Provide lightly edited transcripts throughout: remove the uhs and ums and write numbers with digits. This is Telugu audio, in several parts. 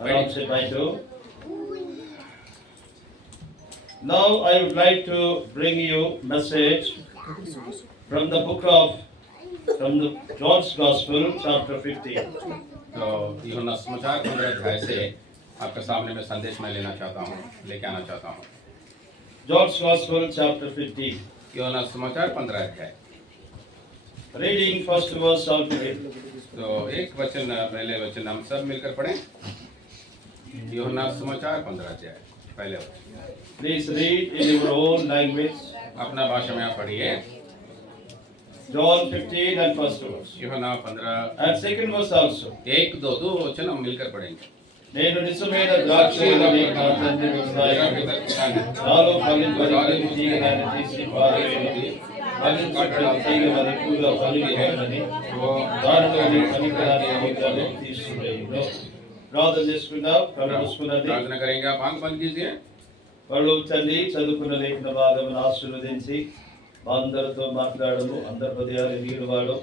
आराम से बैठो. Now I would like to bring you message from the John's Gospel, chapter 15. तो यूहन्ना समाचार 15 अध्याय से आपके सामने में संदेश मैं लेके आना चाहता हूँ. John's Gospel, chapter 15. यूहन्ना समाचार 15 अध्याय. Reading first verse all together. तो एक वचन पहले वचन हम सब मिलकर पढ़ें. यूहन्ना समाचार 15 अध्याय पहले वचन. Please read in your own language. अपना भाषा में आप पढ़िए. John 15 and first verse. यूहन्ना 15 And second verse also. एक दो वचन हम मिलकर पढ़ेंगे. నేను నిజమైన ద్రాక్షవల్లి నా తండ్రి వ్యవసాయం నాలో ఫలింపని తీగదాన్ని తీసి పారవేయునని ఫలించటం తీగ మరి ఎక్కువగా ఫలింపని దానిలోని పనికిరాని అమితాలు తీసివేయును. ప్రార్థన చేసుకుందాం. కళ్ళు మూసుకున్నది. प्रार्थना करेंगे. आप आंख बंद कीजिए. కళ్ళు తండ్రి చదువుకున్న లేఖన భాగమును ఆశీర్వదించి మా అందరితో మాట్లాడము. అందరి హృదయాలు నీరు వాడు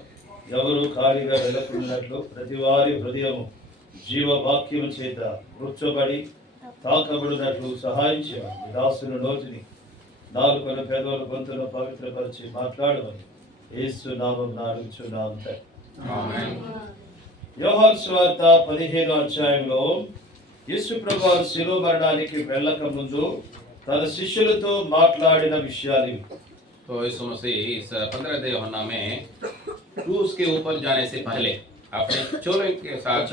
ఎవరు ఖాళీగా వెళ్ళకున్నట్లు ప్రతి వారి హృదయము జీవవాక్యము చేత వృక్షబడి తాకబడినట్లు సహాయం చేయాలి. దాసుని నోటిని నాలుకను పేదల గొంతును పవిత్రపరిచి మాట్లాడమని యేసు నామమున అడుగుచున్నాము. ఆమేన్. యోహాను సువార్త 15వ అధ్యాయంలో యేసు ప్రభువు శిలువ మరణానికి వెళ్ళక ముందు తన శిష్యులతో మాట్లాడిన విషయాలు. तो यीशु मसीह इस 15 अध्याय यूहन्ना में क्रूस के ऊपर जाने से पहले अपने चेलों के साथ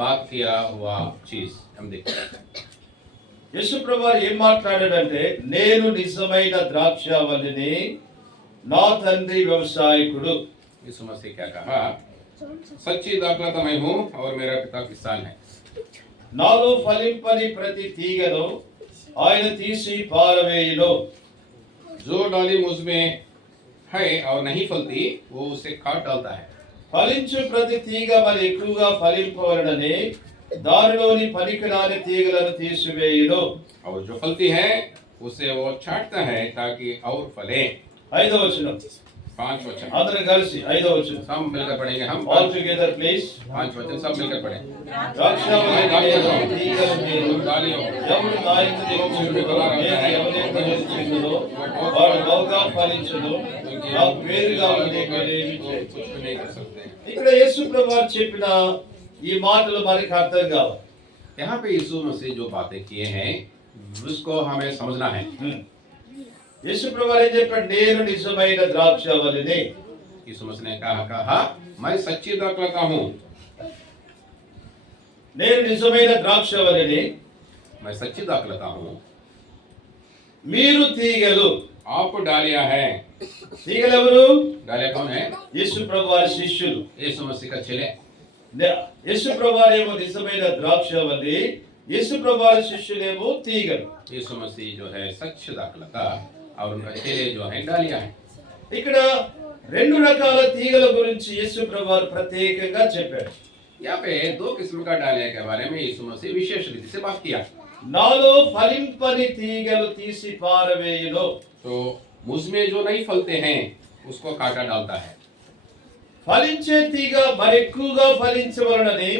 बात किया हुआ चीज हम देखते हैं. యేసు ప్రభువు ఏం మాట్లాడాడంటే, నేను నిజమైన ద్రాక్షావల్లిని, నా తండ్రి వ్యవసాయకుడు. यीशु मसीह क्या कहा? सच्ची दाखलता मैं हूँ और मेरा पिता किसान है. నాలో ఫలింపని ప్రతి తీగను ఆయన తీసి పారవేయును. जो डाली मुझ में है और नहीं फलती वो उसे काट डालता है. ఫలించు ప్రతి తీగ మరి ఎక్కువగా ఫలింపవలనని దానిలోని పనికిరాని తీగలను తీసివేయును. और जो फलती है उसे वो छांटता है ताकि और फले. 5వ వచనం. 5 वचन అందరం కలిసి 5వ వచనం. सब मिलकर पढ़ेंगे. हम ఆల్ టుగెదర్ ప్లీజ్. 5 वचन सब मिलकर पढ़ें. ద్రాక్షావల్లి నేను, తీగలు మీరు. डालियों ఎవడు నా యందు నిలిచియుండునో, నేను ఎవరియందు నిలిచియుండునో వాడు బహుగా ఫలించును. నాకు వేరుగా ఉండే మీరేమీ చేయరు. कुछ भी नहीं कर सकते. ఇక్కడ యేసు ప్రభువు చెప్పిన ఈ మాటలు మనకి అర్థం కావాలి. यहाँ पे यीशु मसीह जो बातें किए हैं उसको हमें समझना है. యేసు ప్రభువు ఏం చెప్పాడు? నేను నిజమైన ద్రాక్షావల్లిని. यीशु मसीह ने कहा मैं सच्ची दाखलता हूँ. నేను నిజమైన ద్రాక్షావల్లిని, मैं सच्ची दाखलता हूँ. మీరు తీగలు. आप डालिया है. తీగలు ఎవరు? डालिया कौन है? యేసు ప్రభువు శిష్యులు. यीशु मसीह का चेले. యేసు ప్రభువు ఏమో నిజమైన ద్రాక్షావల్లి, యేసు ప్రభువు శిష్యులేమో తీగలు. यीशु मसीह जो है सच्च दाखलता और उनका चेले जो है डालिया है. ఇక్కడ రెండు రకాల తీగల గురించి యేసు ప్రభువు ప్రత్యేకంగా చెప్పాడు. यहाँ पे 2 किस्म का डालिया के बारे में यीशु मसीह विशेष रीति से बात किया. నాలో ఫలింపని తీగలు తీసి పారవేయును. तो मुझ में जो नहीं फलते हैं उसको काटा डालता है. ఫలించే తీగ మరి ఎక్కువగా ఫలించవలనని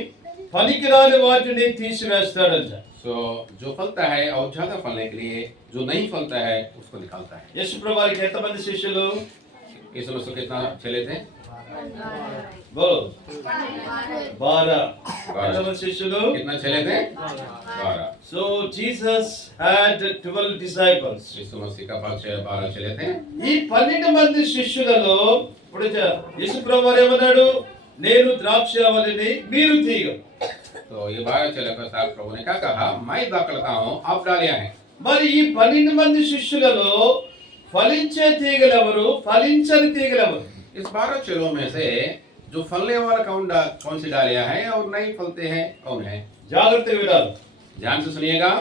పనికిరాని వాటిని తీసివేస్తాడంట. तो जो फलता है और ज्यादा फलने के लिए जो नहीं फलता है उसको निकालता है. యేసు ప్రభువుకి ఎంతమంది శిష్యులు? यीशु मसीह कितना चेले थे? బోలో 12. ఎంతమంది శిష్యులు? कितना चेले थे? 12. So Jesus had 12 disciples. यीशु मसीह का पास 12 चेले थे. ఈ 12 మంది శిష్యులలో ఇప్పుడు యేసు ప్రభువు ఏమన్నాడు? నేను ద్రాక్షావల్లిని, మీరు తీగ. तो ये 12 चेले के साथ प्रभु ने क्या कहा? मैं दाखलता हूँ, आप डालिया है. మరి ఈ 12 మంది శిష్యులలో ఫలించే తీగలు ఎవరు? ఫలించని తీగలు ఎవరు? इस 12 चेलों में से जो फलने वाला कौन सी डालिया है और नहीं फलते हैं कौन है? జాగ్రత్తగా వినాలి. ध्यान से सुनिएगा.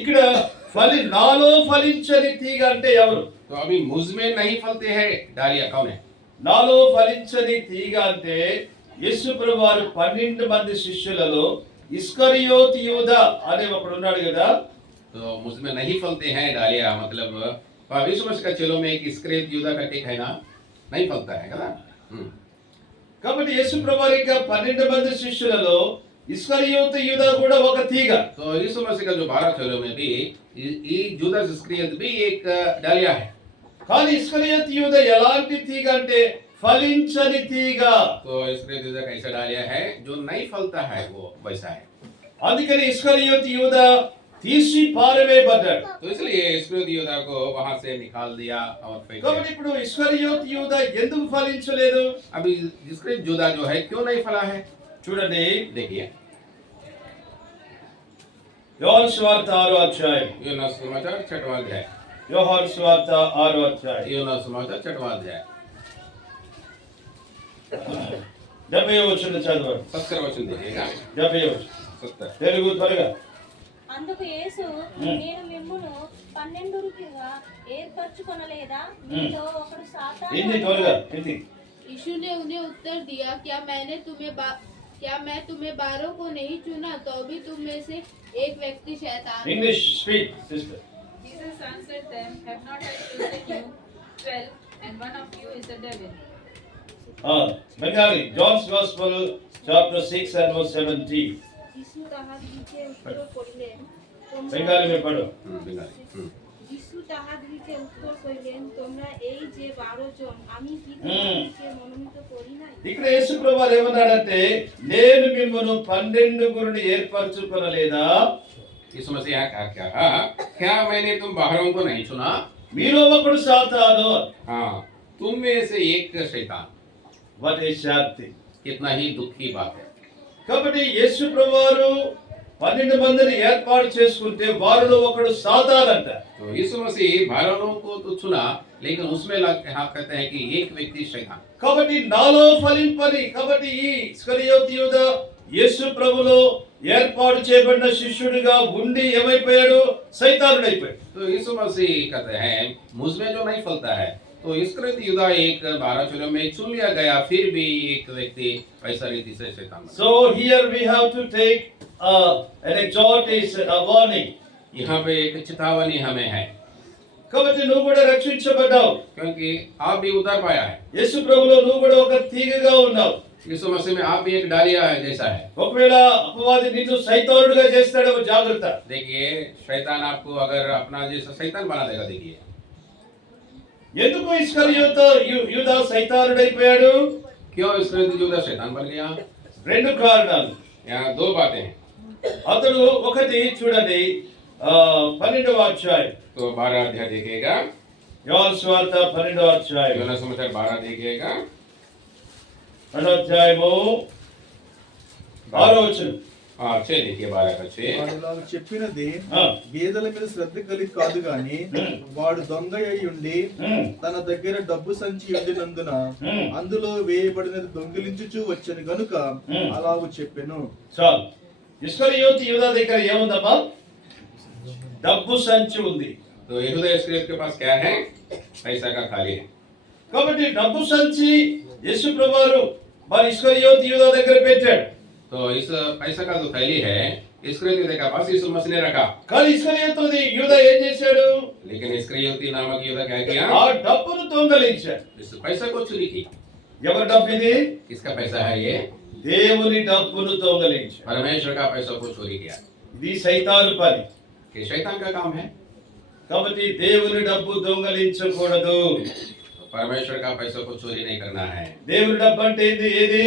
ఇక్కడ నాలో ఫలించని తీగ అంటే ఎవరు? तो अभी मुझ में नहीं फलते हैं डालिया कौन है? నాలో ఫలించని తీగ అంటే యేసు ప్రభువారు 12 మంది శిష్యులలో ఇస్కరియోతు యూదా అనే ఒకడు ఉన్నాడు కదా. तो मुझ में नहीं फलते हैं डालिया मतलब यीशु मसीह का चेलों में एक इस्करियोत यूदा का टेक है ना, नहीं फलता है కదా. కాబట్టి యేసు ప్రభువారి యొక్క 12 మంది శిష్యులలో ఇస్కరియోతు యూదా కూడా ఒక తీగ. तो यीशु मसीह का जो 12 चेलों में भी ये जुदास इस्करियोत भी एक डालिया है। కానీ ఇస్కరియోతు యూదా ఎలాంటి తీగ అంటే ఫలించని తీగ. तो इस्करियोत यूदा कैसा डालिया है जो नहीं फलता है, वो वैसा है। అందుకని ఇస్కరియోతు యూదా తీసి పారవేయబడ్డాడు. तो इसलिए इस्करियोत यूदा को वहां से निकाल दिया और फेंक కాబట్టి दिया। ఇప్పుడు ఇస్కరియోతు యూదా ఎందుకు ఫలించలేదు? अभी इस्करियोत यूदा जो है क्यों नहीं फला है? చూడండి, देखिए యోహాను సువార్త 6వ అధ్యాయం. యోనా समाचार 6वां अध्याय। యోహాను సువార్త 6వ అధ్యాయం యోనా समाचार 6वां अध्याय 70వ వచనం చదవండి. 70 वचन देखिएगा। 70వ వచనం 70 తెలుగు త్వరగా. అందుకు యేసు, నేను మిమ్మును 12గా ఏర్పరచుకొనలేదా? మీలో ఒకడు హిందీ సాతాను. త్వరగా హిందీ. यीशु ने उन्हें उत्तर दिया, क्या मैं तुम्हें 12 को नहीं चुना? तो भी तुम में से एक व्यक्ति शैतान है। English speak sister. Jesus answered them, Have not I chosen you 12, and one of you is the devil? Bengali. Johne's gospel chapter 6 and verse 17. यीशु তাহাদিগকে উত্তর করিলেন, బెంగాలీ में पढ़ो. बंगाली। यीशु তাহাদিগকে উত্তর করিলেন, তোমরা এই যে 12 জন, আমি কি তোমাদেরকে মনোনীত করি নাই? ఇక్కడ యేసు ప్రభువు ఏమన్నాడంటే, నేను మిమ్మల్ని 12 గురిని ఏర్పరచుకొనలేదా? यीशु मसीह यहाँ क्या कहा? क्या मैंने तुम बाहरों को नहीं चुना? మీలో ఒకడు సాతాను. हाँ, तुम में से एक शैतान। వాట్ ఏ శాంతి. कितना ही दुख की बात है। కాబట్టి యేసు ప్రభువారు 12 మందిని ఏర్పాటు చేసుకుంటే వారిలో ఒకడు సాతానంట. तो यीशु मसीह 12 लोगों को तो चुना, लेकिन उसमें यहाँ कहते हैं कि एक व्यक्ति शैतान। కాబట్టి నాలో ఫలింపని. కాబట్టి ఈ ఇస్కరియోతు యూదా యేసు ప్రభులో ఏర్పాటు చేయబడిన శిష్యుడిగా ఉండి ఏమైపోయాడు? సైతానుడైపోయాడు. तो यीशु मसीह कहते हैं मुझ में जो नहीं फलता है, तो इस्करियोत यूदा एक 12 चेलों में चुन लिया गया, फिर भी एक व्यक्ति वैसा रीति से शैतान बना। So here we have to take an exhortation, a warning. यहाँ पे एक चेतावनी हमें है, కాబట్టి నువ్వు కూడా రక్షించబడ్డావు. क्योंकि आप भी उद्धार पाया है। యేసు ప్రభులో నువ్వు కూడా ఒక తీగగా ఉన్నావు. यीशु मसीह में आप भी एक डालिया है जैसा है। ఒకవేళ అపవాది నిన్ను సైతానుడిగా చేస్తాడేమో జాగ్రత్త. देखिए शैतान आपको अगर अपना जैसा शैतान बना देगा। देखिए ఎందుకు ఇస్కరియోతు యూదా సైతానుడైపోయాడు? क्यों इस्करियोत यूदा शैतान बन गया? రెండు కారణాలు. यहाँ दो बातें हैं। అతడు ఒకటి చూడండి, 12వ అధ్యాయం. तो 12 अध्याय देखिएगा। యోహాను సువార్త 12వ అధ్యాయం. యోనా समाचार 12 देखिएगा। 12వ అధ్యాయము 6వ వచనం. हाँ 6 देखिए 12 का 6। వాడు ఇలాగ చెప్పినది ఆ, గేదెల మీద శ్రద్ధ కలిగి కాదు గాని, వాడు దొంగ అయి ఉండి ఉమ్, తన దగ్గర డబ్బు సంచి ఉండినందున ఉమ్. అందులో వేయబడినది దొంగిలించుచూ వచ్చను గనుక అలాగూ చెప్పెను. చాలు. ఇస్కరియోతు యూదా దగ్గర ఏముందమ్మా? డబ్బు సంచి ఉంది. तो यहूदा इस्करियोत के पास क्या है? पैसा का थाली है। కాబట్టి డబ్బు సంచి యేసు ప్రభువారు మరి ఇస్కరియోతు యూదా దగ్గర పెట్టాడు. तो इस पैसा का जो थैली है इस्करियोत यूदा के पास यीशु मसीह ने रखा, కానీ ఇస్కరియోతు యూదా ఏం చేశాడు? लेकिन इस्करियोत नामक यूदा क्या किया? ఆ డబ్బును దొంగలించాడు. इस पैसा को चोरी की। ఎవరి డబ్బు ఇది? किसका पैसा है ये? దేవుని డబ్బును దొంగలించాడు. परमेश्वर का पैसा को चोरी किया। ఇది సైతాను పని. ये शैतान का काम है। కాబట్టి దేవుని డబ్బు దొంగలించకూడదు. तो परमेश्वर का पैसा को चोरी नहीं करना है। దేవుని డబ్బు అంటే ఏది?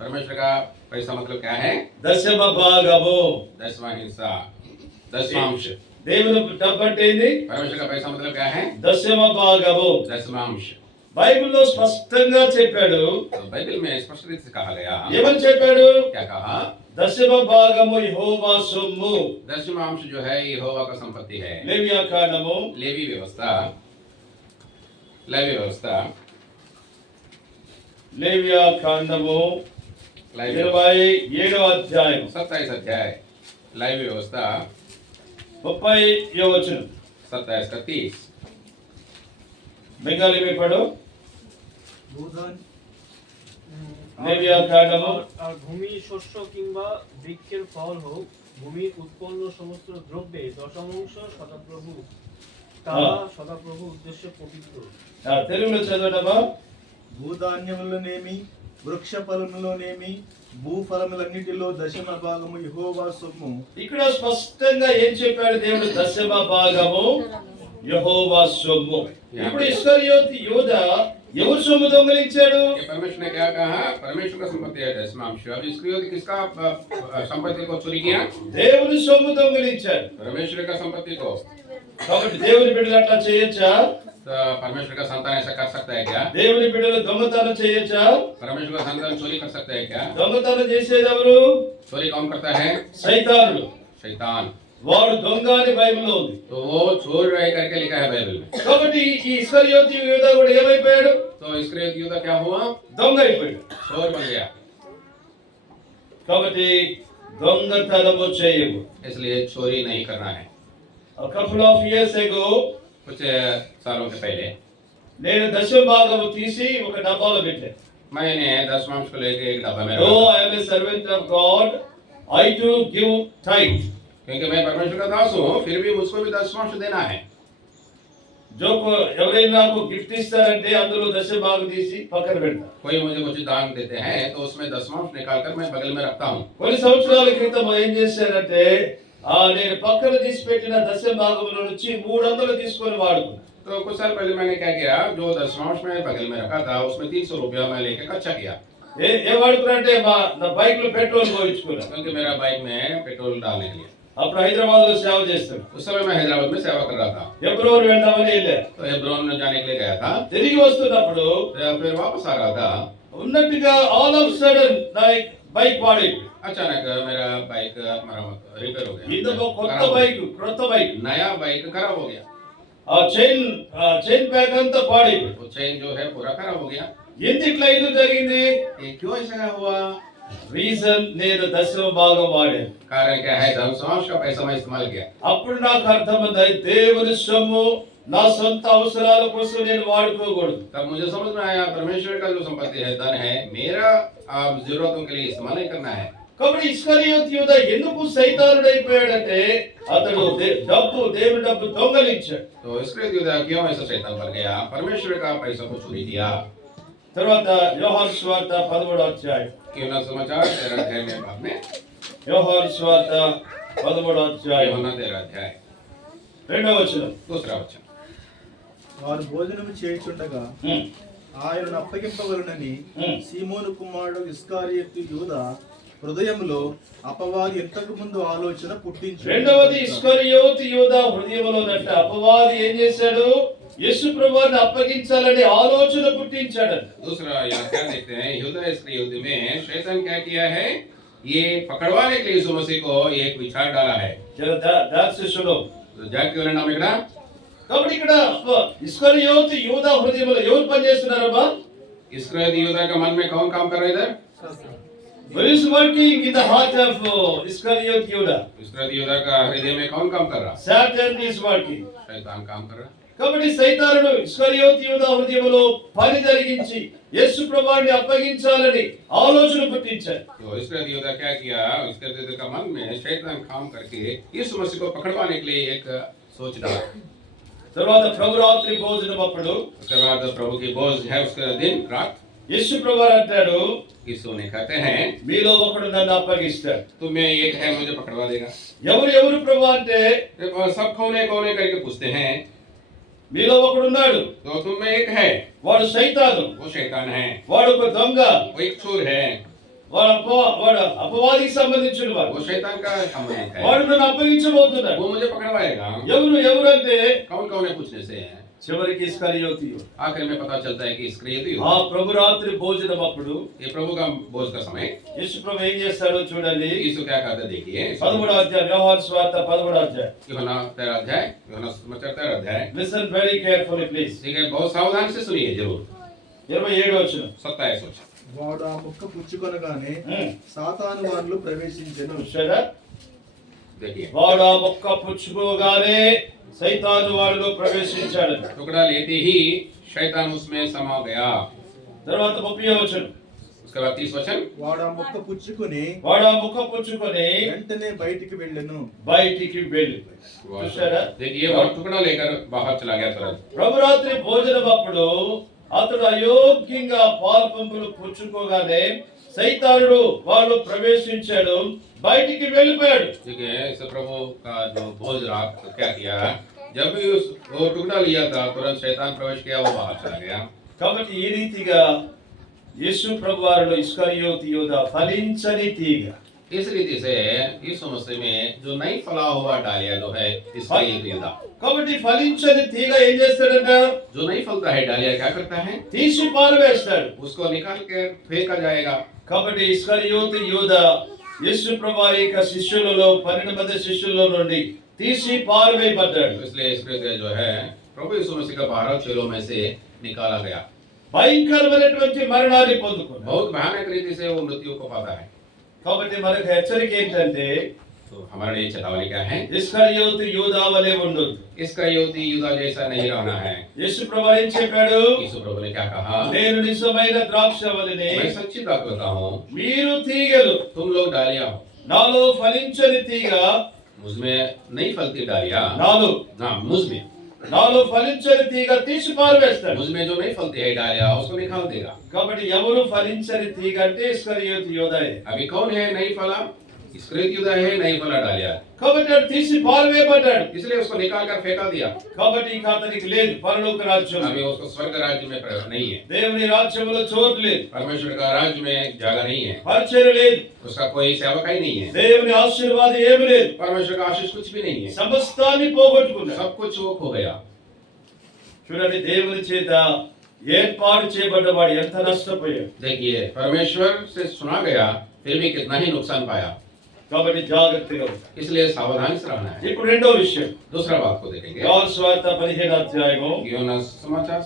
परमेश्वर का पैसा मतलब क्या है? దశమ భాగము. 10वां हिस्सा, 10वांश। దేవుని డబ్బు అంటే ఏంది? परमेश्वर का पैसा मतलब क्या है? దశమ భాగము. 10वांश। బైబిల్లో స్పష్టంగా చెప్పాడు. तो बाइबल में स्पष्ट रूप से कहा गया। ఏమని చెప్పాడు? क्या कहा? దశమ భాగము యెహోవా సొమ్ము. 10वांश जो है यहोवा का संपत्ति है। లేవియాకాండము लेवी व्यवस्था, लेवी व्यवस्था, లేవియాకాండము लेवी 27వ అధ్యాయం 27 अध्याय, लेवी व्यवस्था 30వ వచనం. 27 का 30। బెంగాలీ में पढ़ो. భూదాన్ లేవియాకాండము আর ভূমি শস্য কিংবা বৃক্ষের ফল হোক, ভূমির উৎপন্ন সমস্ত দ্রব্যে দশমাংশ সদাপ্রভু, তাহা সদাপ্রভু উদ্দেশ্যে পবিত্র। తెలుగులో చదవడమా? భూధాన్యములనేమి వృక్ష ఫలములోనేమి భూఫలములన్నిటిలో దశమ భాగము యెహోవా సొమ్ము. ఇక్కడ స్పష్టంగా ఏం చెప్పాడు దేవుడు? దశమ భాగము యెహోవా సొమ్ము. ఇప్పుడు ఇస్కరియోతు యూదా ఎవరు సొమ్ము దొంగిలించాడు? ये परमेश्वर ने क्या कहा? परमेश्वर का संपत्ति है दशमांश। अब इस्करियोती किसका संपत्ति को चोरी किया? దేవుని సొమ్ము దొంగిలించాడు. परमेश्वर का संपत्ति को। కాబట్టి దేవుని బిడ్డలు అట్లా చేయొచ్చా? तो परमेश्वर का संतान ऐसा कर सकता है क्या? దేవుని బిడ్డలు దొంగతనం చేయొచ్చా? परमेश्वर का संतान चोरी कर सकता है क्या? దొంగతనం చేసేది ఎవరు? चोरी कौन करता है? సైతానుడు. शैतान। వాడు దొంగ అని బైబిల్లో ఉంది. तो वो चोर रह करके लिखा है बाइबल में। కాబట్టి ఈ ఇస్కరియోతు యూదా కూడా ఏమైపోయాడు? तो इस्करियोती यूदा क्या हुआ? దొంగ అయిపోయాడు. चोर बन गया। కాబట్టి దొంగతనము చేయము. इसलिए चोरी नहीं करना है। A couple of years ago कुछ सालों के पहले నేను దశమ భాగము తీసి ఒక డబ్బాలో పెట్టాను. मैंने दशमांश को लेके एक डब्बा में Though रखा। I am a servant of God, I too give tithe. क्योंकि मैं परमेश्वर का दास हूँ, फिर भी मुझको भी दशमांश देना है। ఎవరైనా నాకు గిఫ్ట్ ఇస్తారంటే అందులో దశమ భాగం తీసి పక్కన పెడతా. कोई मुझे कुछ दान देते हैं तो उसमें दशमांश निकाल कर मैं बगल में रखता हूँ। కొన్ని సంవత్సరాల క్రితం ఏం చేశారంటే నేను పక్కన తీసి పెట్టిన దశమ భాగంలో నుంచి 300 తీసుకొని వాడుకున్నా. तो कुछ साल पहले मैंने क्या किया, जो दशमांश में बगल में रखा था उसमें 300 रुपया मैं लेके खर्चा किया। ఏ వాడుకున్నా అంటే నా బైక్ లో పెట్రోల్ పోయించుకున్నా. क्योंकि मेरा बाइक में पेट्रोल डालने के लिए। అప్పుడు హైదరాబాద్ లో సేవ చేస్తాను. उस समय मैं हैदराबाद में सेवा कर रहा था। ఫిబ్రవరి వెళ్దామని వెళ్ళా. तो हेब्रोन जाने के लिए गया था। తిరిగి వస్తున్నప్పుడు फिर वापस आ रहा था। ఉన్నట్టుగా ఆల్ ఆఫ్ సడన్ నా బైక్ పాడైపోయింది. अचानक मेरा बाइक रिपेयर हो ఇది गया। ఒక కొత్త బైక్ नया बाइक खराब हो गया। ఆ చైన్ ప్యాక్ అంతా పాడైపోయింది. वो चेन जो है पूरा खराब हो गया। ఎందుకు ఎందుకు జరిగింది? ये क्यों ऐसा हुआ? రీజన్ నేను దశమ భాగం వాడాను. कारण क्या है? दशमांश का पैसा मैं इस्तेमाल किया। అప్పుడు నాకు అర్థమైంది దేవుని సొమ్ము నా సొంత అవసరాల కోసం నేను వాడుకోకూడదు. तब मुझे समझ में आया परमेश्वर का जो संपत्ति है, धन है, मेरा जरूरतों के लिए इस्तेमाल नहीं करना है। కాబట్టి ఇస్కరియోతు యూదా ఎందుకు సైతానుడు అయిపోయాడంటే అతడు దేవుని డబ్బు దొంగలించాడు. तो इस्करियोती यूदा क्यों ऐसा शैतान बन गया? परमेश्वर का पैसा को चोरी किया। తర్వాత యోహాను సువార్త 13వ అధ్యాయం. यूहन्ना समाचार 13 अध्याय में बाद में యోహాను సువార్త 13వ అధ్యాయం यूहन्ना 13 अध्याय 2వ వచనం. दूसरा वचन। వారు భోజనము చేయుచుండగా హ్మ్. ఆయనను అప్పగింపవలనని హ్మ్. సీమోను కుమారుడు ఇస్కరియోతు యూదా హృదయములో అపవాది ఎంతకు ముందు ఆలోచన పుట్టించు. రెండవది ఇస్కరియోతు యూదా హృదయంలోనంట అపవాది ఏం చేశాడు? యేసు ప్రభువుని అప్పగించాలని ఆలోచన పుట్టించాడు. दूसरा यहाँ क्या देखते हैं, यहूदा इस्करियोती में शैतान क्या किया है? ये पकड़वाने के लिए यीशु मसीह को एक विचार डाला है। దాట్స్ సులో. तो जाके वाले नाम इकड़ा। కాబట్టి ఇక్కడ ఇస్కరియోతు యూదా హృదయంలో ఎవరు పనిచేస్తున్నారమ్మా? इस्करियोती यूदा का मन में कौन काम कर रहा है इधर? Who is working in the heart of Iscariot Judah? इस्करियोती यूदा का हृदय में कौन काम कर रहा? Satan is working. शैतान काम कर रहा। కాబట్టి సైతానుడు ఇస్కరియోతు యూదా హృదయంలో పని జరిగించి యేసు ప్రభువుని అప్పగించాలని ఆలోచన పుట్టించాడు. तो इस्करियोती यूदा क्या किया? इस्करियोती यूदा का मन में शैतान काम करके यीशु मसीह को पकड़वाने के लिए एक सोच डाला। తర్వాత ప్రభు రాత్రి భోజనం అప్పుడు उसके बाद प्रभु की भोज है, उसके दिन रात యేసు ప్రభు అంటాడు, यीशु ने कहते हैं మీలో ఒకడు నన్ను అప్పగిస్తాడు. तुम में एक है मुझे पकड़वा देगा। ఎవరు ప్రభు అంటే सब कौने कौने करके पूछते हैं। మీలో ఒకడు ఉన్నాడు, तो तुम में एक है, వాడు సైతాను, वो शैतान है, వాడు ఒక దొంగ, वो एक चोर है, వాడు అపవాదికి సంబంధించిన వాడు. वो शैतान का संबंधित है, వాడు నన్ను అప్పగించబోతున్నాడు. वो मुझे पकड़वाएगा। ఎవరంటే कौन कौन है पूछने से है, చివరికి ఇస్కరియోతు యూదా. आखिर में पता चलता है कि इस्करियोती ఆ यूदा। ప్రభు రాత్రి భోజనం అప్పుడు ये प्रभु का भोज का समय యేసు ప్రభు ఏం చేస్తాడో చూడండి. यीशु क्या कहता देखिए। 13వ అధ్యాయం యోహాను సువార్త 13వ అధ్యాయం. यूहन्ना 13 अध्याय, यूहन्ना समाचार 13 अध्याय। Listen very carefully please. ठीक है, बहुत सावधान से सुनिए जरूर। 27వ వచనం. 27 वचन। వాడు ఆ ముక్క పుచ్చుకొనగానే సాతాను వాళ్ళు ప్రవేశించెను. చూసారా? देखिए, వాడు ఆ మొక్క పుచ్చుకోగానే సైతాను వాడిలో ప్రవేశించాడు. टुकड़ा लेते ही शैतान उसमें समा गया। తర్వాత 30వ వచనం. उसके बाद 30 वचन। వాడు ఆ ముక్క పుచ్చుకొని వాడు ఆ మొక్క పుచ్చుకొని వెంటనే బయటికి వెళ్ళెను. బయటికి వెళ్ళిపోయాడు. చూసారా? देखिए, और टुकड़ा लेकर बाहर चला गया तुरंत। ప్రభు రాత్రి భోజనం అప్పుడు అతడు అయోగ్యంగా పాలు పంపులు పుచ్చుకోగానే సైతానుడు వాళ్ళు ప్రవేశించాడు, బయటికి వెళ్ళిపోయాడు. ठीक है, इस प्रभु का जो भोज रात को क्या किया, जब भी वो टुकड़ा लिया था तुरंत शैतान प्रवेश किया, वो बाहर चला गया। కాబట్టి ఈ రీతిగా యేసు ప్రభు వారిలో ఇస్కరియోతు యూదా ఫలించని తీగ. इस रीति से इस समस्या में जो नहीं फला हुआ डालिया जो है इसका ये यूदा, కాబట్టి ఫలించని తీగ ఏం చేస్తాడంట? जो नहीं फलता है डालिया क्या करता है, తీసి పారవేస్తాడు. उसको निकाल के फेंका जाएगा। కాబట్టి ఇస్కరియోతు యూదా యేసు ప్రభు వారి యొక్క శిష్యులలో 12 మంది శిష్యుల్లో నుండి తీసి పారవేయబడ్డాడు. इसलिए इसके जो है प्रभु यीशु मसीह का 12 चेलों में से निकाला गया। భయంకరమైనటువంటి మరణాన్ని పొందుకున్నాడు. बहुत भयानक रीति से वो मृत्यु को पाता है। కాబట్టి మనకు హెచ్చరిక ఏంటంటే तो हमारे लिए चेतावनी क्या है, ఇస్కరియోతు యూదా వలె ఉండొద్దు. इसका युवती युदा जैसा नहीं रहना है। యేసు ప్రభు ఏం చెప్పాడు? यीशु प्रभु ने क्या कहा, నేను నిజమైన ద్రాక్షవల్లిని, मैं सच्ची बात करता हूँ, మీరు తీగలు. तुम लोग डालिया हो, నాలో ఫలించని తీగ, मुझमें नहीं फलती डालिया, ना నాలో ఫలించని తీగ తీసి పారవేస్తాడు. मुझमें जो नहीं फलती है डालिया उसको निकाल देगा। కాబట్టి ఎవరు ఫలించని తీగ అంటే ఇస్కరియోతు యూదాయే. अभी कौन है नहीं फला, इस्करियोत यूदा है, नहीं फला डालिया, కాబట్టి వాడు తీసి పారవేయబడ్డాడు. इसलिए उसको निकाल कर फेंका दिया। కాబట్టి ఇక అతనికి లేదు పరలోక రాజ్యం, अभी उसको स्वर्ग राज्य में प्रवेश नहीं है, దేవుని రాజ్యంలో చోటు లేదు, परमेश्वर का राज्य में जगह नहीं है, పరిచర్య లేదు, उसका कोई सेवक ही नहीं है, దేవుని ఆశీర్వాదం ఏమీ లేదు. परमेश्वर का आशीष कुछ भी नहीं है, సమస్తాన్ని పోగొట్టుకున్నాడు. सब कुछ वो खो गया। చూడండి, దేవుని చేత ఏర్పాటు చేయబడ్డవాడు ఎంత నష్టపోయాడు. देखिए परमेश्वर से सुना गया फिर भी कितना ही नुकसान पाया, కాబట్టి జాగ్రత్తగా ఉండాలి. इसलिए सावधानी से रहना है। ఇప్పుడు రెండో విషయం, दूसरा बात को देखेंगे, యోహాను సువార్త 15వ అధ్యాయము యోనా समाचार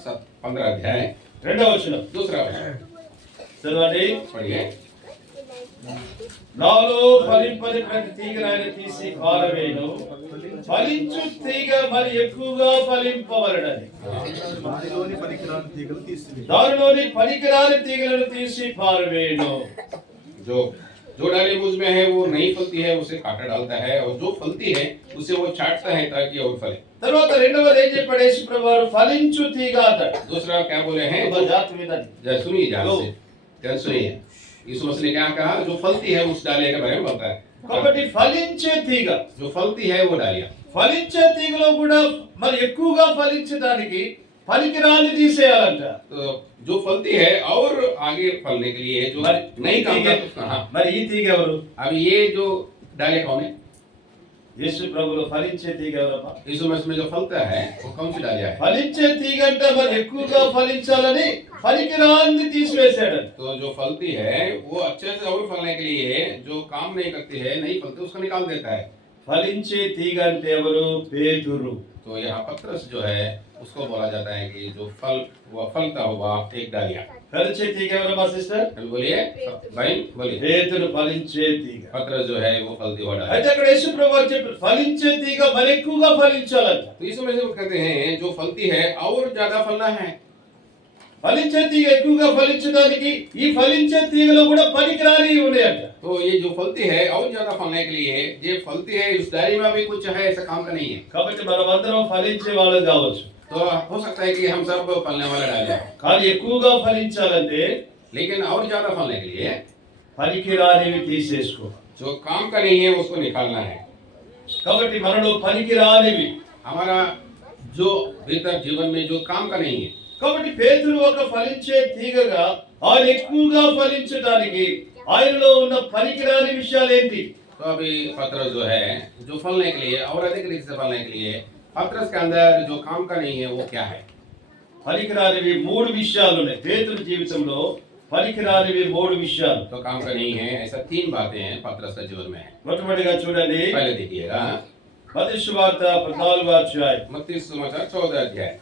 15 अध्याय 2వ వచనం दूसरा वचन చదవండి. पढ़िए, నాలో ఫలింపని ప్రతి తీగను ఆయన తీసి పారవేయును, ఫలించు తీగ మరి ఎక్కువగా ఫలింపవలెనని. దానిలోని పనికిరాని తీగలు తీసివేయి. దానిలోని పనికిరాని తీగలను తీసి పారవేయును. जो जो डाली मुझ में है वो नहीं फलती है उसे काटा डालता है, और जो फलती है उसे वो छांटता है ताकि और फले। తర్వాత రెండవది ఏం చెప్పాడు యేసు ప్రభువారు? ఫలించు తీగ అన్నాడు. दूसरा क्या बोले हैं, ఒక జాతి వినండి. जरा सुनिए ध्यान से, ध्यान सुनिए। यीशु मसीह ने क्या कहा, जो फलती है उस डालिया के बारे में बताया। కాబట్టి ఫలించే తీగ, जो फलती है वो डालिया, ఫలించే తీగలో కూడా మరి ఎక్కువగా ఫలించడానికి పనికిరాని తీసేయాలంట. तो जो फलती है और आगे फलने के लिए जो नहीं काम करता उसका, हाँ। మరి ఈ తీగ ఎవరు? अब ये जो डालिया कौन है, యేసు ప్రభులో ఫలించే తీగ ఎవరమ్మా? यीशु मसीह में जो फलता है वो कौन सी डालिया है, ఫలించే తీగ అంటే మరి ఎక్కువగా ఫలించాలని పనికిరాని తీసివేశాడంట. तो जो फलती है वो अच्छे से और फलने के लिए जो काम नहीं करती है, नहीं फलती, उसको निकाल देता है। ఫలించే తీగ అంటే ఎవరు? పేతురు. तो यहाँ पत्रस जो है उसको बोला जाता है कि जो फल वो फलता हुआ एक डालिया। ఫలించే తీగ ఎవరమ్మా సిస్టర్? अभी बोलिए भाई, बोलिए। పేతురు ఫలించే తీగ. पत्रस जो है वो फलती हुआ डालिया। అయితే అక్కడ యేసు ప్రభు వారు చెప్పారు ఫలించే తీగ మరి ఎక్కువగా ఫలించాలంట. तो यीशु मसीह कहते हैं जो फलती है और ज्यादा फलना है। ఫలించే తీగ ఎక్కువగా ఫలించడానికి ఈ ఫలించే తీగలో కూడా పనికిరాని ఉన్నాయంట. तो ये जो फलती है और ज्यादा फलने के लिए ये फलती है, इस डायरी में भी कुछ है, ऐसा काम का नहीं है। కాబట్టి మనమందరం ఫలించే వాళ్ళం కావచ్చు, तो हो सकता है कि हम सब फलने वाला डालिया, కానీ ఎక్కువగా ఫలించాలంటే लेकिन और ज्यादा फलने के लिए పనికిరానివి తీసేసుకో. जो काम का नहीं है उसको निकालना है। కాబట్టి మనలో పనికిరానివి. हमारा जो भीतर जीवन में जो काम का नहीं है, కాబట్టి పేతురు ఒక ఫలించే తీగగా ఆయన ఎక్కువగా ఫలించడానికి ఆయనలో ఉన్న పనికిరాని విషయాలు ఏంటి? तो अभी पत्रस जो है जो फलने के लिए और अधिक रीति से फलने के लिए पत्रस के अंदर जो काम का नहीं है वो क्या है? పనికిరానివి 3 విషయాలు ఉన్నాయి. పేతురు జీవితంలో పనికిరానివి 3 విషయాలు. तो काम का नहीं है ऐसा 3 बातें हैं पत्रस के जीवन में है। మొట్టమొదటిగా చూడండి, पहले देखिएगा మత్తయి సువార్త 14వ అధ్యాయం. मत्ती समाचार 14 अध्याय,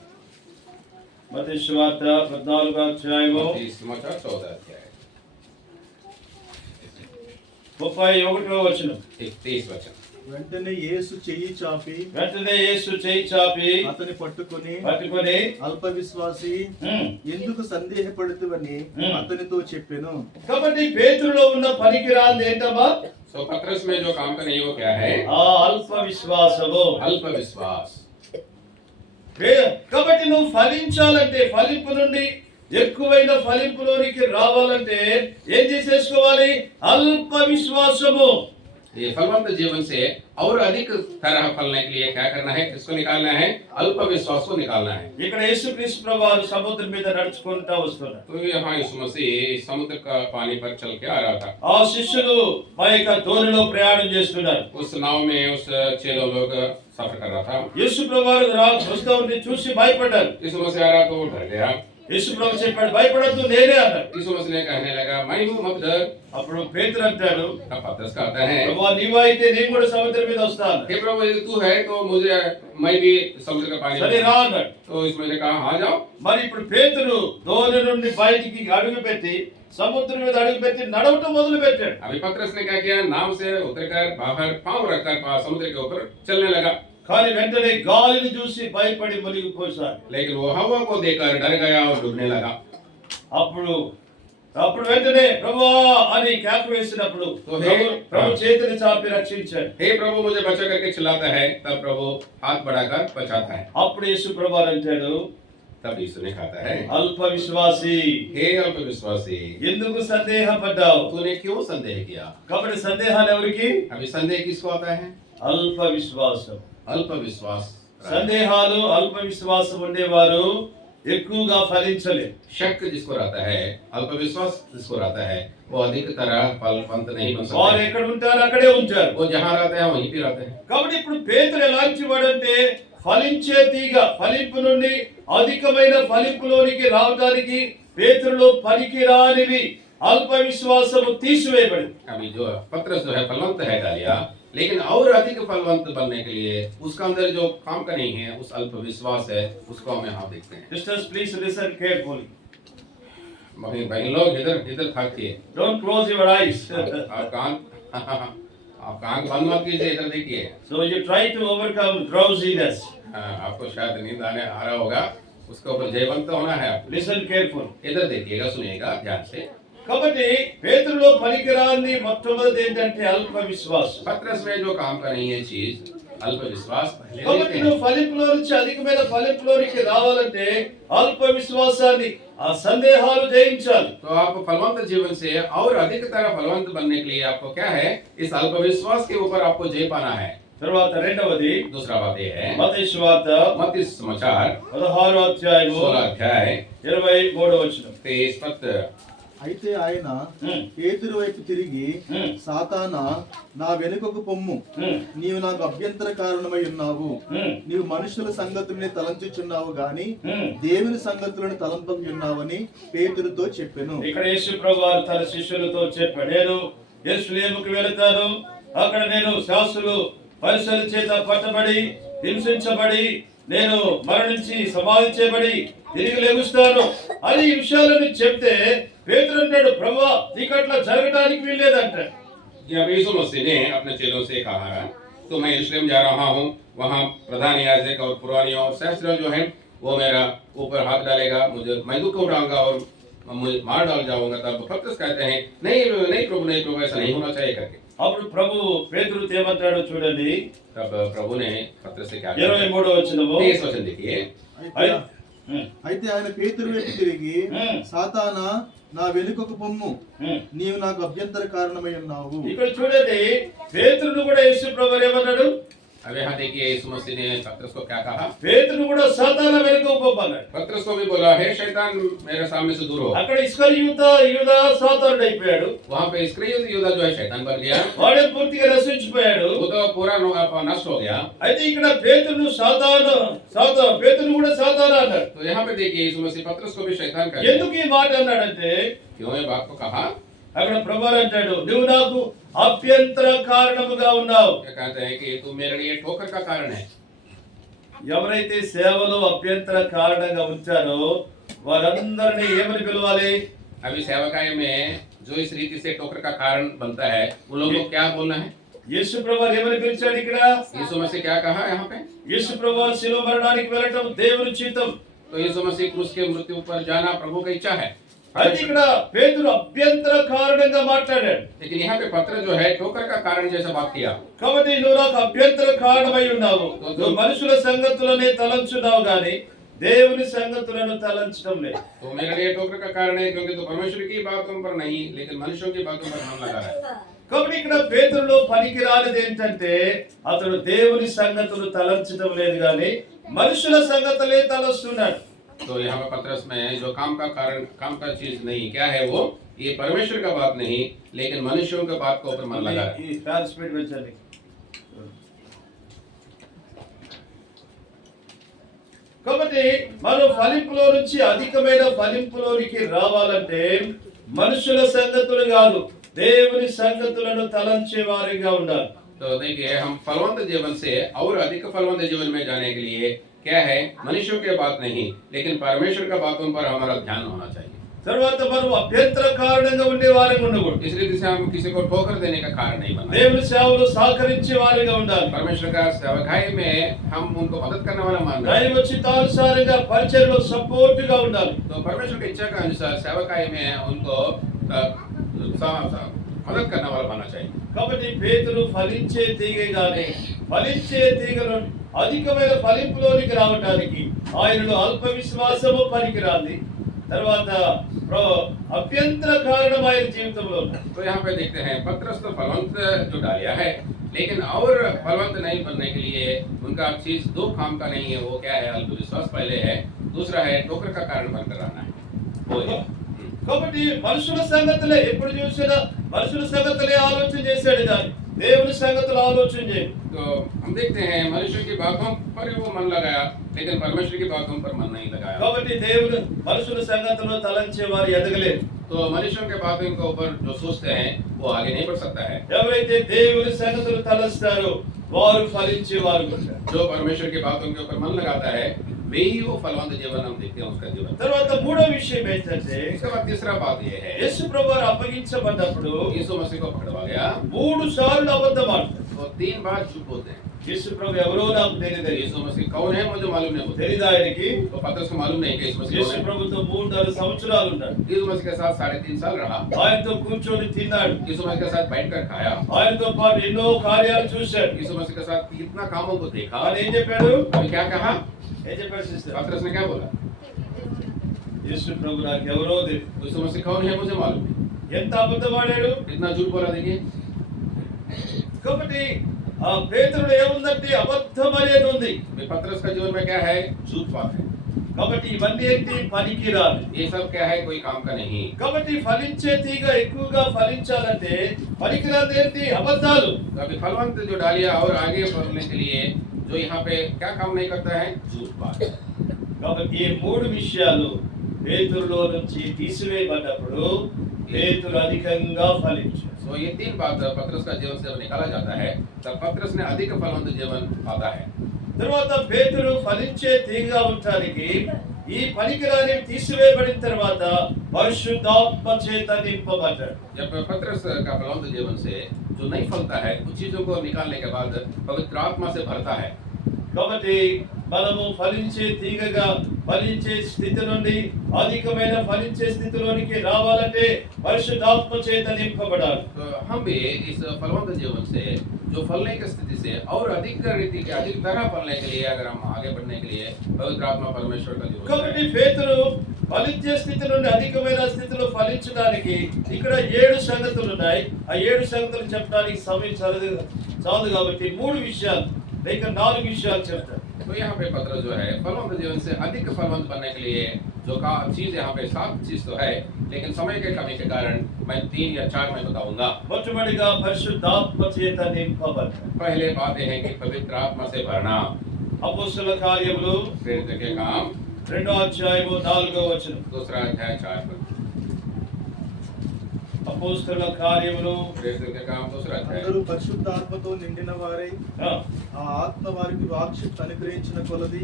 మత్తయి సువార్త 14వ అధ్యాయము मत्ती समाचार 14 अध्याय 31వ వచనం. 23 वचन। వెంటనే యేసు చెయ్యి చాపి వెంటనే యేసు చేయి చాపి అతని పట్టుకొని అల్ప విశ్వాసి ఎందుకు సందేహపడుతువని అతనితో చెప్పెను. కాబట్టి పేతురులో ఉన్న పనికిరాంది ఏంటమ్మా? सो पत्रस में जो काम का नहीं वो क्या है? ఆ అల్ప విశ్వాసము. अल्प विश्वास। కాబట్టి నువ్వు ఫలించాలంటే, ఫలింపు నుండి ఎక్కువైన ఫలింపులోనికి రావాలంటే ఏం చేసేసుకోవాలి? అల్ప విశ్వాసము. ये फलवंत जीवन से और अधिक तरह फलने के लिए क्या करना है? किसको निकालना है? अल्प विश्वास को निकालना है। ఇక్కడ యేసుక్రీస్తు ప్రభువు సముద్రం మీద నడుచుకుంటూ వస్తున్నారు. तो यहाँ यीशु मसीह समुद्र का पानी पर चल के आ रहा था। ఆ శిష్యులు మా యొక్క దోణిలో ప్రయాణం చేస్తున్నారు. उस नाव में उस चेलों लोग सफर कर रहा था। యేసు ప్రభువు వస్తూ ఉంటే చూసి భయపడ్డారు. यीशु मसीह आ रहा तो वो डर गया। యేసు ప్రభు చెప్పాడు, భయపడద్దు నేనే అన్నాడు. यीशु मसीह ने कहने लगा मैं हूँ मत डर। అప్పుడు పేతురు అంటాడు, अब पतरस कहता है ప్రభువా నీవు అయితే నేను కూడా సముద్రం మీద వస్తాను. हे प्रभु यदि तू है तो मुझे मैं भी समुद्र का पानी సరే రా అన్నాడు. तो इसमें ने कहा हाँ जाओ। మరి ఇప్పుడు పేతురు దోణి నుండి బయటికి అడుగు పెట్టి సముద్రం మీద అడుగు పెట్టి నడవటం మొదలు పెట్టాడు. अभी पतरस ने क्या किया? नाव से उतरकर बाहर पांव रखकर समुद्र के ऊपर चलने लगा। కానీ వెంటనే గాలిని చూసి భయపడి మునిగిపోసాడు. लेकिन वो हवा को देखकर डर गया और डूबने लगा। అప్పుడు వెంటనే ప్రభువా అని కేక వేసినప్పుడు ప్రభు చేతిని చాపి రక్షించాడు. हे प्रभु मुझे बचा करके चिल्लाता है, तब प्रभु हाथ बढ़ाकर बचाता है। అప్పుడు యేసు ప్రభు అంటాడు, तब यीशु ने कहता है అల్ప విశ్వాసి, हे अल्प विश्वासी, ఎందుకు సందేహపడ్డావు? तूने क्यों संदेह किया? కాబట్టి సందేహాలు ఎవరికి? अभी संदेह किसको आता है? అల్ప విశ్వాసం. अल्प विश्वास। సందేహాలు అల్ప విశ్వాసం ఉండేవారు ఎక్కువగా ఫలించలేదు. शक जिसको रहता है, अल्प विश्वास जिसको रहता है, वो अधिक तरह फलवंत नहीं बन వారు सकते। ఎక్కడ ఉంటారు అక్కడే ఉంటారు. वो जहाँ रहते हैं वहीं पे रहते हैं। కాబట్టి ఇప్పుడు పేతురు ఎలాంటి వాడంటే ఫలించే తీగ, ఫలింపు నుండి అధికమైన ఫలింపులోనికి రావడానికి పేతురులో పనికిరానివి అల్ప విశ్వాసము తీసివేయబడింది. अभी जो पतरस जो है फलवंत है डालिया, लेकिन और अधिक फलवंत बनने के लिए उसका अंदर जो काम का नहीं है, उस अल्प विश्वास है, उसको हम यहाँ देखते हैं। Sisters, please listen carefully. बहन लोग इधर इधर खाते Don't close your eyes. आप कान बंद मत कीजिए, इधर देखिए। So you try to overcome drowsiness. आपको शायद नींद आने आ रहा होगा, उसके ऊपर जयवंत होना है आपको। Listen carefully. इधर देखिएगा, सुनिएगा ध्यान से। కాబట్టి పేతురులో పనికిరాని మొట్టమొదటి ఏంటంటే అల్ప విశ్వాసం. पतरस में जो काम का नहीं है चीज, अल्प विश्वास पहले కాబట్టి लेते నువ్వు हैं। ఫలింపులో నుంచి అధికమైన ఫలింపులోనికి రావాలంటే అల్ప విశ్వాసాన్ని, ఆ సందేహాలు జయించాలి. तो आप फलवंत जीवन से और अधिक तरह फलवंत बनने के लिए आपको क्या है? इस अल्प विश्वास के ऊपर आपको जय पाना है। తర్వాత రెండవది दूसरा बात यह है, మత్తయి సువార్త मत्ती समाचार 16వ అధ్యాయము 16 अध्याय 23వ వచనం. 23 पद। అయితే ఆయన హ్మ్. పేతురు వైపు తిరిగి, హ్మ్. సాతానా, నా వెనుకకు పొమ్ము, హ్మ్. నీవు నాకు అభ్యంతర కారణమై ఉన్నావు. హ్మ్. నీవు మనుషుల సంగతుల్ని తలంచుచున్నావు గాని హ్మ్. దేవుని సంగతులను తలంపకున్నావని పేతురుతో చెప్పెను. ఇక్కడ యేసు ప్రభువారు తన శిష్యులతో చెప్పాడు, నేను యెరూషలేముకు వెళతాను, అక్కడ నేను శాస్త్రులు పరిసర చేత పట్టబడి హింసించబడి నేను మరణించి సమాధి చేయబడి తిరిగి లెగుస్తాను అని ఈ విషయాలను చెప్తే పేతురు అంటాడు, ప్రభువా నీకు అట్లా జరగడానికి వీల్లేదంటాడు. जब यीशु मसीह ने अपने चेलों से कहा तो मैं यरूशलेम जा रहा हूँ, वहाँ प्रधान याजक और पुरानियों और शास्त्रियों जो हैं वो मेरा ऊपर हाथ डालेगा, मुझे मैं दुख उठाऊंगा और मुझे मार डाल जाऊंगा। तब पतरस कहते हैं नहीं नहीं प्रभु, नहीं प्रभु, ऐसा नहीं होना चाहिए करके। అప్పుడు ప్రభు పేతురుతో ఏమంటాడో చూడండి, तब प्रभु ने पतरस से क्या 23వ వచనము. 23 वचन देखिए। అయితే ఆయన పేతురు వైపు తిరిగి, హ్మ్. సాతానా, నా వెనుకకు పొమ్ము, హ్మ్. నీవు నాకు అభ్యంతర కారణమై ఉన్నావు. ఇక్కడ చూడండి పేతురును కూడా యేసు ప్రభువు ఏమన్నాడు? अब यहाँ देखिए यीशु मसीह ने पतरस को क्या कहा। పేతురు కూడా సాతాను వెనుక పోమన్నాడు. पतरस को भी बोला हे शैतान मेरे सामने से दूर हो। అక్కడ ఇస్కరియోతు యూదా సాతానుడు అయిపోయాడు. वहाँ पे इस्करियोत यूदा जो है शैतान बन गया, వాడే పూర్తిగా నశించిపోయాడు. वो तो पूरा नष्ट हो गया। అయితే ఇక్కడ పేతురును పేతురు కూడా సాతాను అన్నాడు. तो यहाँ पे देखिए यीशु मसीह पतरस को भी शैतान कहते हैं। ఎందుకు ఈ మాట అన్నాడంటే क्यों ये बात को कहा? అక్కడ ప్రభువు అంటాడు, నువ్వు నాకు అభ్యంతర కారణముగా ఉన్నావు. क्या कहते हैं कि तू मेरे लिए ठोकर का कारण है। ఎవరైతే సేవలో అభ్యంతర కారణంగా ఉంచారో వారందరినీ ఏమని పిలవాలి? अभी सेवकाई में जो इस रीति से ठोकर का कारण बनता है, उन लोगों को क्या बोलना है? యేసు ప్రభువు ఏమని పిలిచాడు ఇక్కడ? यीशु मसीह क्या कहा यहाँ पे? యేసు ప్రభువు శిలువ మరణానికి వెళ్ళటం దేవుని చిత్తం. तो यीशु मसीह क्रूस के मृत्यु पर जाना प्रभु की इच्छा है। అయితే ఇక్కడ పేతురు అభ్యంతర కారణంగా మాట్లాడాడు. लेकिन यहाँ पे पत्र जो है ठोकर का कारण जैसा बात किया। కాబట్టి నువ్వు నాకు అభ్యంతర కారణమై ఉన్నావు, నువ్వు మనుషుల సంగతులనే తలంచున్నావు గాని దేవుని సంగతులను తలంచడం లేదు. तो मेरे लिए ठोकर का कारण है क्योंकि तो परमेश्वर की बातों पर नहीं लेकिन मनुष्यों की बातों पर मन लगा रहा है। కాబట్టి ఇక్కడ పేతురులో పనికిరానిది ఏంటంటే అతడు దేవుని సంగతులు తలంచడం లేదు కానీ మనుషుల సంగతులే తలస్తున్నాడు. तो यहाँ पर पतरस में जो काम का चीज नहीं क्या है वो ये परमेश्वर का बात नहीं लेकिन मनुष्यों के बात को ऊपर मन लगा रहा है। ఈ ఫ్యాన్ స్పీడ్ పెంచండి. కాబట్టి మనం ఫలింపులో నుంచి అధికమైన ఫలింపులోనికి రావాలంటే మనుషుల సంగతులు కాదు దేవుని సంగతులను తలంచే వారిగా ఉండాలి. तो देखिए हम फलवंत जीवन से और अधिक फलवंत जीवन में जाने के लिए क्या है मनुष्यों के बात नहीं लेकिन परमेश्वर का बातों पर हमारा ध्यान होना चाहिए। తర్వాత మనం అభ్యంతర కారణంగా ఉండే వారిగా ఉండకూడదు. इसलिए जैसे हम किसी को ठोकर देने का कारण नहीं बनना। దేవుని సేవలో సహకరించే వారిగా ఉండాలి. परमेश्वर का सेवकाई में हम उनको मदद करने वाला मानना है। దైవ చిత్తానుసారంగా పరిచర్యలో సపోర్ట్ గా ఉండాలి. तो परमेश्वर की इच्छा के अनुसार सेवकाई में उनको मदद करने वाला बनना चाहिए। కాబట్టి పేతురు ఫలించే తీగ గాని ఫలించే తీగలు అధికమైన ఫలింపులోనికి రావడానికి ఆయనలో అల్ప విశ్వాసము పనికిరాంది. తర్వాత అభ్యంతర కారణమైన జీవితంలో तो यहाँ पे देखते हैं पतरस तो फलवंत जो डालिया है लेकिन और फलवंत नहीं बनने के लिए उनका चीज दो काम का नहीं है। वो क्या है अल्प विश्वास पहले है दूसरा है ठोकर का कारण बनकर रहना है वो है। కాబట్టి మనుషుల సంగతులే ఎప్పుడు చూసినా మనుషుల సంగతులే ఆలోచన చేశాడు కానీ దేవుని సంగతులు ఆలోచన చేయడు. तो हम देखते हैं मनुष्य की बातों पर वो मन लगाया लेकिन परमेश्वर की बातों पर मन नहीं लगाया। కాబట్టి దేవుడు మనుషుల సంగతులను తలంచే వారు ఎదగలేరు. तो मनुष्यों के बातों के ऊपर जो सोचते हैं वो आगे नहीं बढ़ सकता है। ఎవరైతే దేవుని సంగతులు తలస్తారో వారు ఫలించే వారు ఉంటారు. जो परमेश्वर की बातों के ऊपर मन लगाता है वे ही वो फलवंत जीवन हम देखते हैं उसका जीवन। తర్వాత మూడో విషయం ఏంటంటే इसके बाद तीसरा बात ये है యేసు ప్రభువు అప్పగించబడ్డప్పుడు यीशु मसीह को पकड़वा गया 3 సార్లు అబద్ధం ఆడతాడు. तो 3 बार चुप होते हैं। యేసు ప్రభు ఎవరో నాకు తెలియదు. यीशु मसीह कौन है मुझे मालूम नहीं होता। తెలియదు ఆయనకి. तो पतरस को मालूम नहीं कि यीशु मसीह యేసు कौन है। ప్రభుతో 3.5 సంవత్సరాలు ఉన్నాడు. यीशु मसीह के साथ 3.5 साल रहा। ఆయనతో కూర్చొని తిన్నాడు. यीशु मसीह के साथ बैठकर खाया। ఆయనతో పాటు ఎన్నో కార్యాలు చూశాడు. यीशु मसीह के साथ कितना कामों को देखा। ఆయన ఏం చెప్పాడు? अभी क्या कहा ఏం చెప్పాడు సిస్టర్? पतरस ने क्या बोला యేసు ప్రభు నాకు ఎవరో తెలియదు. यीशु मसीह कौन है मुझे मालूम नहीं। ఎంత అబద్ధం ఆడాడు. कितना झूठ बोला देखिए। కాబట్టి ఆ పేతురులో ఏముందంటే అబద్ధం అనేది ఉంది. पतरस का जीवन में क्या है झूठ बात है। కాబట్టి ఇవన్నీ ఏంటి పనికిరాదు. ये सब क्या है कोई काम का नहीं। కాబట్టి ఫలించే తీగ ఎక్కువగా ఫలించాలంటే పనికిరాదు ఏంటి అబద్ధాలు. तो अभी फलवंत जो डालिया और आगे बढ़ने के लिए जो यहाँ पे क्या काम नहीं करता है झूठ बात। కాబట్టి ఈ 3 విషయాలు పేతురులో నుంచి తీసివేయబడ్డప్పుడు పేతురు అధికంగా ఫలించాడు. तो ये 3 बात पतरस का जीवन से जब निकाला जाता है तब पतरस ने अधिक फलवंत जीवन पाता है। తర్వాత పేతురు ఫలించే తీగగా ఉండడానికి ఈ పనికిరాని తీసివేయబడిన తర్వాత పరిశుద్ధాత్మ చేత నింపబడ్డాడు. जब पतरस का फलवंत जीवन से जो नहीं फलता है उन चीजों को निकालने के बाद पवित्र आत्मा से भरता है। కాబట్టి మనము ఫలించే తీగగా ఫలించే స్థితి నుండి అధికమైన ఫలించే స్థితిలోనికి రావాలంటే పరిశుద్ధాత్మ చేత నింపబడాలి. तो हम भी इस फलवंत जीवन से जो फलने की स्थिति से और अधिक रीति के अधिक तरह फलने के लिए अगर हम आगे बढ़ने के लिए पवित्र आत्मा परमेश्वर का जीवन కాబట్టి పేతురు ఫలించే స్థితి నుండి అధికమైన స్థితిలో ఫలించడానికి ఇక్కడ 7 సంగతులు ఉన్నాయి. ఆ 7 సంగతులు చెప్పడానికి సమయం చాలదు కాబట్టి 3 విషయాలు లేక 4 విషయాలు చెప్తాను. तो यहाँ पे पत्र जो है फलवंत जीवन से अधिक फलवंत बनने के लिए जो का चीज यहाँ पे 7 चीज तो है लेकिन समय के कमी के कारण मैं 3 या 4 में बताऊंगा। మొట్టమొదటిగా పరిశుద్ధాత్మ చేత నింపబడ్డాడు. पहले बात यह है कि पवित्र आत्मा से भरना। అపోస్తల కార్యములు प्रेरित के काम 2వ అధ్యాయము 4వ వచనం. दूसरा अध्याय 4 पर అపోస్తల కార్యములు प्रेरित के काम दूसरा अध्याय। అందరూ పరిశుద్ధాత్మతో నిండిన వారై ఆ, ఆ ఆత్మ వారికి వాక్శక్తి అనుగ్రహించిన కొలది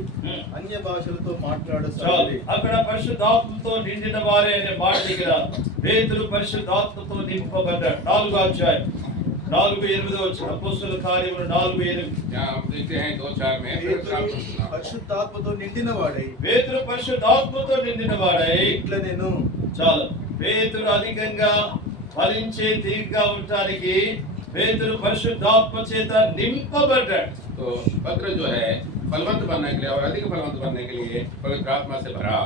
అన్య భాషలతో చాలు. మాట్లాడసాగి అక్కడ పరిశుద్ధాత్మతో నిండిన వారే అనే మాట దగ్గర పేతురు పరిశుద్ధాత్మతో నింపబడ్డాడు. 4వ అధ్యాయం 4:8 వచ్చిన అపోస్తల కార్యములు 4:8. यहाँ हम देखते हैं 2:4 में पवित्र आत्मा పరిశుద్ధాత్మతో నిండిన వాడై పేతురు పరిశుద్ధాత్మతో నిండిన వాడై ఇట్లా నేను చాలు. పేతురు అధికంగా ఫలించే తీగగా ఉండటానికి పేతురు పరిశుద్ధాత్మ చేత నింపబడ్డాడు. तो पत्र जो है फलवंत बनने के लिए और अधिक फलवंत बनने के लिए पवित्र आत्मा से भरा।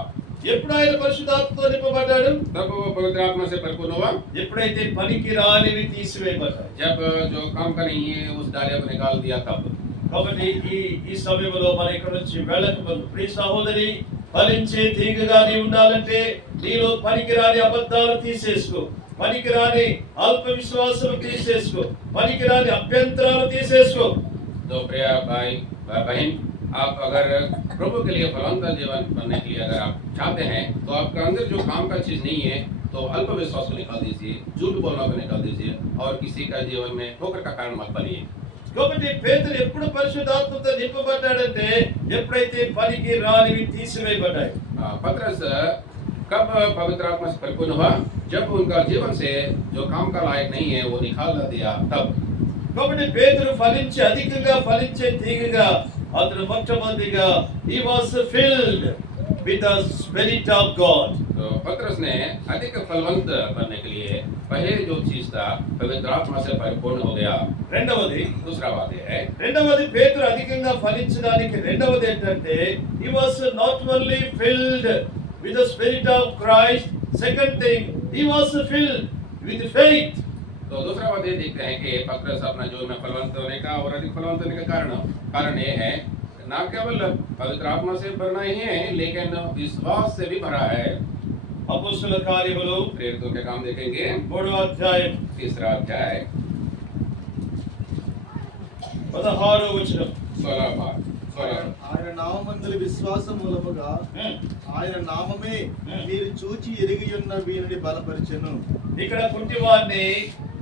ఎప్పుడు ఆయన పరిశుద్ధాత్మతో నింపబడ్డాడు? तब वो पवित्र आत्मा से परिपूर्ण हुआ ఎప్పుడైతే పనికి రానివి తీసివేయబడ్డాయి. जब जो काम का नहीं है उस डाले को निकाल दिया तब। కాబట్టి ఈ సమయంలో మన ఇక్కడ నుంచి వెళ్ళక ముందు ప్రియ సహోదరి, ఫలించే తీగగా నీ ఉండాలంటే నీలో పనికిరాని అబద్ధాలు తీసేసుకో, పనికిరాని అల్ప విశ్వాసం తీసేసుకో, పనికిరాని అభ్యంతరాలు తీసేసుకో. तो प्रिय भाई बहन, आप अगर प्रभु के लिए फलवंत जीवन बनने के लिए अगर आप चाहते हैं तो आपका अंदर जो काम का चीज नहीं है तो अल्प विश्वास को निकाल दीजिए, झूठ बोलना को निकाल दीजिए और किसी का जीवन में ठोकर का कारण मत बनिए। కాబట్టి పేతురు ఎప్పుడు పరిశుద్ధాత్మతో నింపబడ్డాడంటే ఎప్పుడైతే పనికి రానివి తీసివేయబడ్డాయి. पत्रस कब पवित्र आत्मा से परिपूर्ण हुआ? जब उनका जीवन से जो काम का लायक नहीं है वो निकाल दिया तब। కాబట్టి పేతురు ఫలించి అధికంగా ఫలించే తీగగా అతను మొట్టమొదటిగా he was filled with the spirit of God. तो पत्रस ने अधिक फलवंत बनने के लिए पहले जो चीज था पवित्र आत्मा से परिपूर्ण हो गया। రెండవది दूसरा बात यह है పేతురు అధికంగా ఫలించడానికి రెండవది ఏంటంటే he was not only filled with the spirit of Christ, second thing he was filled with faith. तो दूसरा बात ये देखते हैं कि पत्रस अपना जीवन में फलवंत होने का और अधिक फलवंत होने का कारण ये है न केवल पवित्र आत्मा से भरना ही है लेकिन विश्वास से भी भरा है। అపొస్తలుల కార్యములు प्रेरितों के काम देखेंगे 3వ అధ్యాయం 3रा अध्याय 16వ వచనం. 16 ఆయన నామమందలి విశ్వాసం మూలముగా ఆయన నామమే మీరు చూచి ఎరిగి ఉన్న వీరిని బలపరిచెను. ఇక్కడ కుంటివాడిని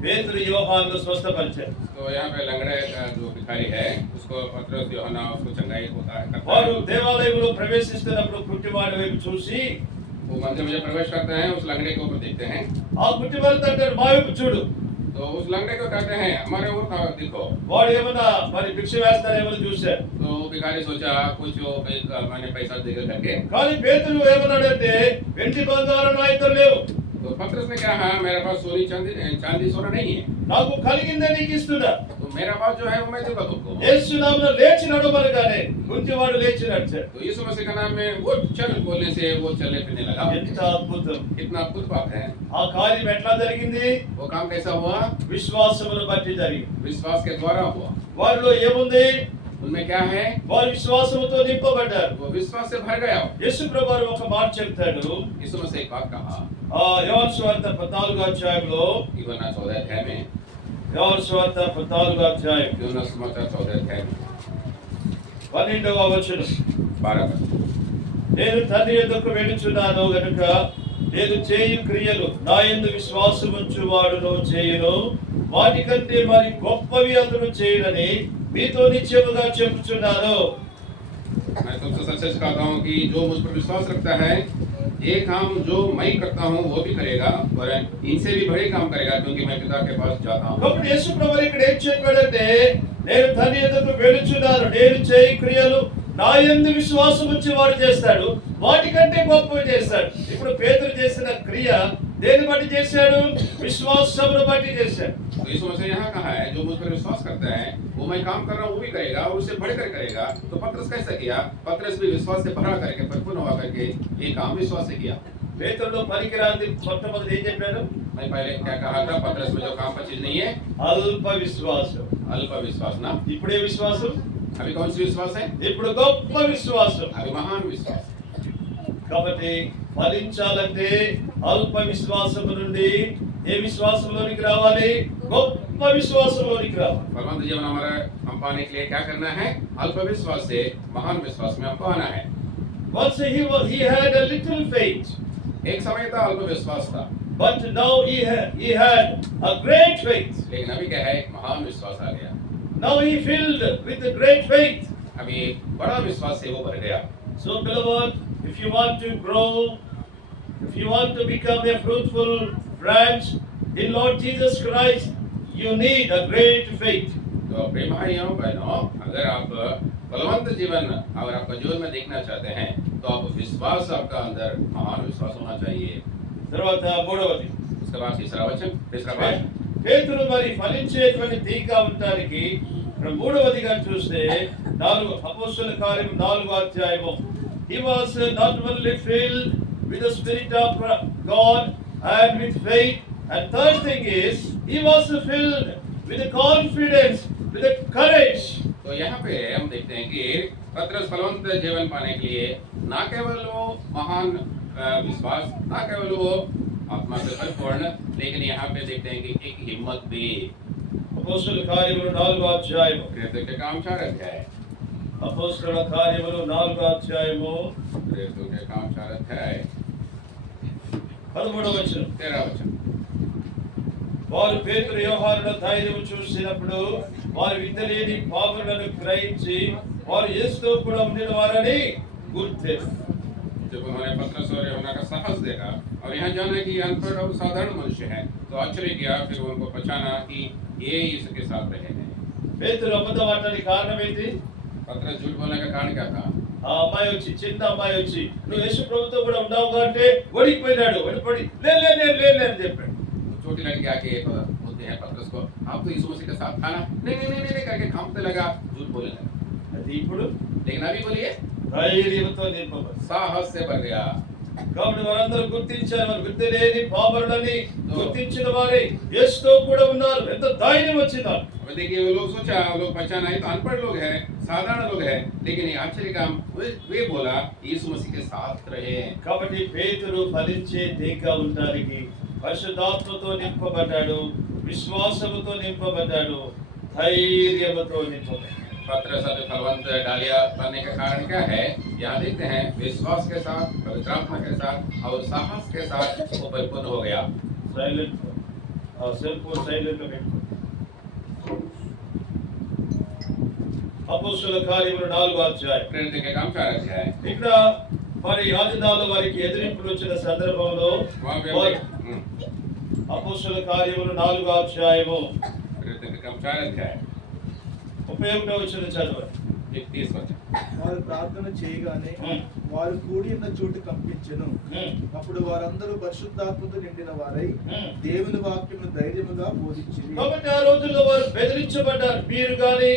పేతురు యోహాను స్వస్థపరిచారు. तो यहाँ पे लंगड़े का जो भिखारी है उसको पत्रस यूहन्ना उसको चंगाई होता है करता వారు है। దేవాలయంలో ప్రవేశిస్తున్నప్పుడు కుంటివాడి వైపు చూసి वो मंदिर में जब प्रवेश करते हैं उस लंगड़े के ऊपर देखते हैं ఆ కుంటివాడితో అంటారు మా వైపు చూడు. तो उस लंगड़े को कहते हैं हमारे ऊपर देखो। వాడు ఏమన్నా మరి భిక్ష వేస్తారేమో చూశారు. तो भिखारी सोचा कुछ मैंने पैसा देकर करके। కానీ పేతురు ఏమన్నాడంటే వెండి బంగారం నా దగ్గర లేవు, तो पत्रस ने कहा मेरे पास सोनी चांदी सोना नहीं है, నాకు కలిగిందే నీకు ఇస్తున్నా. तो मेरा पास जो है वो मैं दूंगा तुमको। యేసు నామములో లేచి నడవమనగానే కుంటివాడు లేచి నడిచాడు. तो यीशु मसीह का नाम में वो चल बोलने से वो चलने फिरने लगा। ఎంత అద్భుతం! कितना अद्भुत बात है। ఆ కార్యం ఎట్లా జరిగింది? वो काम कैसा हुआ? విశ్వాసమును బట్టి జరిగింది. विश्वास के द्वारा हुआ। వారిలో ఏముంది? उनमें क्या है? వారు విశ్వాసముతో నింపబడ్డారు. वो विश्वास से भर गया। యేసు ప్రభువు ఒక మాట చెప్తాడు. यीशु मसीह एक बात कहा యోహాను సువార్త 14వ అధ్యాయంలో, यूहन्ना 14 अध्याय में, యోహాను సువార్త 14వ అధ్యాయం यूहन्ना सुसमाचार 14 अध्याय में 12వ వచనం. 12 पद। నేను తండ్రి యొద్దకు వెళ్ళుచున్నాను గనుక నేను చేయు క్రియలు నా యందు విశ్వాసముంచువాడును చేయును, వాటికంటే మరి గొప్పవి అతడు చేయునని మీతో నిశ్చయముగా చెప్పుచున్నాను. मैं तुमसे सच सच कहता हूँ कि जो मुझ पर विश्वास रखता है ये काम जो मैं करता हूँ वो भी करेगा और इनसे भी बड़े काम करेगा क्योंकि मैं पिता के पास जाता हूँ। కాబట్టి యేసు ప్రభువు ఇక్కడ ఏం చెప్పాడంటే నేను తండ్రి యొద్దకు వెళ్ళుచున్నాను, నేను చేయు క్రియలు నా యందు విశ్వాసం ఉంచి వాడు చేస్తాడు, వాటికంటే గొప్పవి చేస్తాడు. ఇప్పుడు పేతురు చేసిన క్రియ దేని బట్టి చేశాడు? విశ్వాసమును బట్టి చేశాడు. तो यीशु मसीह यहाँ कहा है जो मुझ पर विश्वास करता है वो मैं काम कर रहा हूँ वो भी करेगा और उससे बढ़कर करेगा। तो पत्रस कैसा किया? पत्रस भी विश्वास से भरा करके परिपूर्ण हुआ करके ये काम विश्वास से किया। పేతురులో పనికిరాంది మొట్టమొదటి ఏం చెప్పాడు? मैं पहले क्या कहा था? पत्रस में जो काम का चीज नहीं है అల్ప విశ్వాసం. अल्प विश्वास ना। ఇప్పుడే విశ్వాసం, अभी कौन सी विश्वास है? ఇప్పుడు గొప్ప విశ్వాసం. अभी महान विश्वास। కాబట్టి ఫలించాలంటే అల్ప విశ్వాసము నుండి ఏ విశ్వాసంలోనికి రావాలి? గొప్ప విశ్వాసంలోనికి రావాలి. फलवंत जीवन हमारा हम पाने के लिए क्या करना है? अल्प विश्वास से महान विश्वास में हमको आना है। Once he had a little faith, एक समय था अल्प विश्वास था but now he had a great faith. लेकिन अभी क्या है? एक महान विश्वास आ गया। Now he filled with a great faith. अभी बड़ा विश्वास से वो भर गया। So beloved, if you want to grow, if you want to become a fruitful branch in Lord Jesus Christ, you need a great faith. तो प्रेम भाइयों बहनों, अगर आप बलवंत जीवन अगर आपका जीवन में देखना चाहते हैं तो आप विश्वास आपका अंदर महान विश्वास होना चाहिए। తర్వాత మూడవది उसके बाद तीसरा वचन तीसरा बात పేతురు మరి ఫలించేటువంటి తీగా ఉండడానికి ఇక్కడ మూడవదిగా చూస్తే అపోస్తలుల కార్యం 4వ అధ్యాయము. He was not only filled with the Spirit of God and with faith, and third thing is he was filled with the confidence, with the courage. तो यहाँ पे हम देखते हैं कि पतरस फलवंत जीवन पाने के लिए ना केवल वो महान विश्वास, ना केवल वो आत्मा से परिपूर्ण, लेकिन यहाँ पे देखते हैं कि एक हिम्मत भी। అపోస్తలుల కార్యములు 4వ అధ్యాయము. प्रेरितों के काम 4 अध्याय। అపోస్తలుల కార్యములు 4వ అధ్యాయము प्रेरितों के काम 4 अध्याय 13వ వచనం. 13 वचन। వారు పేతురు యోహానుల ధైర్యం చూసినప్పుడు వారు విత్తలేని పాపలను గ్రహించి వారు యేసుతో కూడా ఉండిన వారని గుర్తెరిగారు. जब उन्होंने पतरस और यूहन्ना का साहस देखा और यहाँ जाना कि अनपढ़ और साधारण मनुष्य है, तो आश्चर्य किया। फिर उनको पहचाना कि ये यीशु के साथ रहे हैं। పేతురు అబద్ధం ఆడడానికి కారణం ఏంటి? पतरस झूठ बोलने का कारण क्या था? ఆ అమ్మాయి వచ్చి, చిన్న అమ్మాయి వచ్చి, నువ్వు యేసు ప్రభుతో కూడా ఉన్నావు అంటే వడికిపోయినాడు. వడిపడి లే అని చెప్పాడు. छोटी लड़की आके बोलते हैं पतरस को, आप तो यीशु मसीह के साथ था ना? नहीं करके कांपने लगा, झूठ बोलने लगा। అది ఇప్పుడు लेकिन अभी बोलिए, ధైర్యంతో నింపబడి. साहस से भर गया। కాబట్టి వారందరూ గుర్తించారు, వారు విత్తలేని పాపరులని గుర్తించిన వారే యేసుతో కూడా ఉన్నారు. ఎంత ధైర్యం వచ్చిందా? अब देखिए वो लोग सोचा, वो लोग पहचाना ये तो अनपढ़ लोग हैं, साधारण लोग हैं, लेकिन ये आश्चर्य काम वे बोला यीशु मसीह के साथ रहे। కాబట్టి పేతురు ఫలించే తీగగా ఉండడానికి పరిశుద్ధాత్మతో నింపబడ్డాడు, విశ్వాసముతో నింపబడ్డాడు, ధైర్యముతో నింపబడ్డాడు. पतरस अभी फलवंत डालिया बनने का कारण क्या है? यहाँ देखते हैं विश्वास के साथ, पवित्र आत्मा के साथ और साहस के साथ वो परिपूर्ण हो गया। సైలెంట్ సెల్ ఫోన్ సైలెంట్ లో పెట్టుకో. అపోస్తలుల కార్యములు 4వ అధ్యాయం. प्रेरित के काम 4 अध्याय। ఇక్కడ మరి ఆదినాల్లో వారికి ఎదిరింపులు వచ్చిన సందర్భంలో वहाँ पे అపోస్తలుల కార్యములు 4వ అధ్యాయము प्रेरित के काम 4 अध्याय 31వ వచనం చదవండి. 31 वचन। వారు ప్రార్థన చేయగానే వారు కూడి ఉన్న చోటు కంపించెను. అప్పుడు వారందరూ పరిశుద్ధాత్మతో నిండిన వారై దేవుని వాక్యమును ధైర్యముగా బోధించింది. కాబట్టి ఆ రోజుల్లో వారు బెదిరించబడ్డారు. మీరు గాని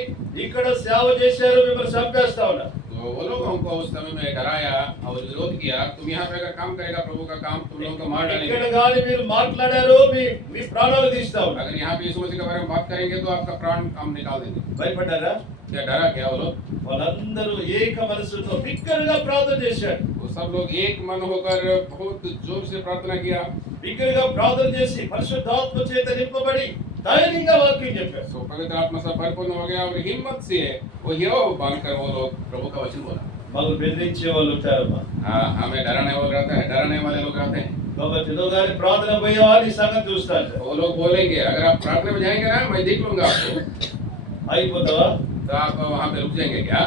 ఇక్కడ సేవ చేశారు, మిమ్మల్ని చంపేస్తా ఉన్నారు. तो वो लोग हमको उस समय में डराया और विरोध किया, तुम यहाँ पे अगर काम करेगा प्रभु का काम, तुम लोगों को मार ఇక్కడ डालेंगे। గాని మీరు మాట్లాడారు, మీ ప్రాణాలు తీస్తా ఉన్నారు. अगर यहाँ पे यीशु मसीह के बारे में बात करेंगे तो आपका प्राण हम निकाल देंगे। భయపడ్డారా? क्या डरा क्या वो लोग? వాళ్ళందరూ ఏక మనసుతో బిగ్గరగా ప్రార్థన చేశారు. वो सब लोग एक मन होकर बहुत जोर से प्रार्थना किया। బిగ్గరగా ప్రార్థన చేసి పరిశుద్ధాత్మ చేత నింపబడి ధైర్యంగా వాక్యం చెప్పారు. तो पवित्र आत्मा से परिपूर्ण हो गया और हिम्मत से वो हीरो बनकर वो लोग प्रभु का वचन बोला। వాళ్ళు బెదిరించే వాళ్ళు ఉంటారమ్మా. हाँ, हमें डराने वाले रहते हैं, डराने वाले लोग रहते हैं। కాబట్టి నువ్వు గాని ప్రార్థన పోయావా నీ సంగతి చూస్తాను. वो लोग बोलेंगे अगर आप प्रार्थना में जाएंगे ना, मैं देख लूंगा आपको। అయిపోతావా? तो आप वहाँ पे रुक जाएंगे क्या?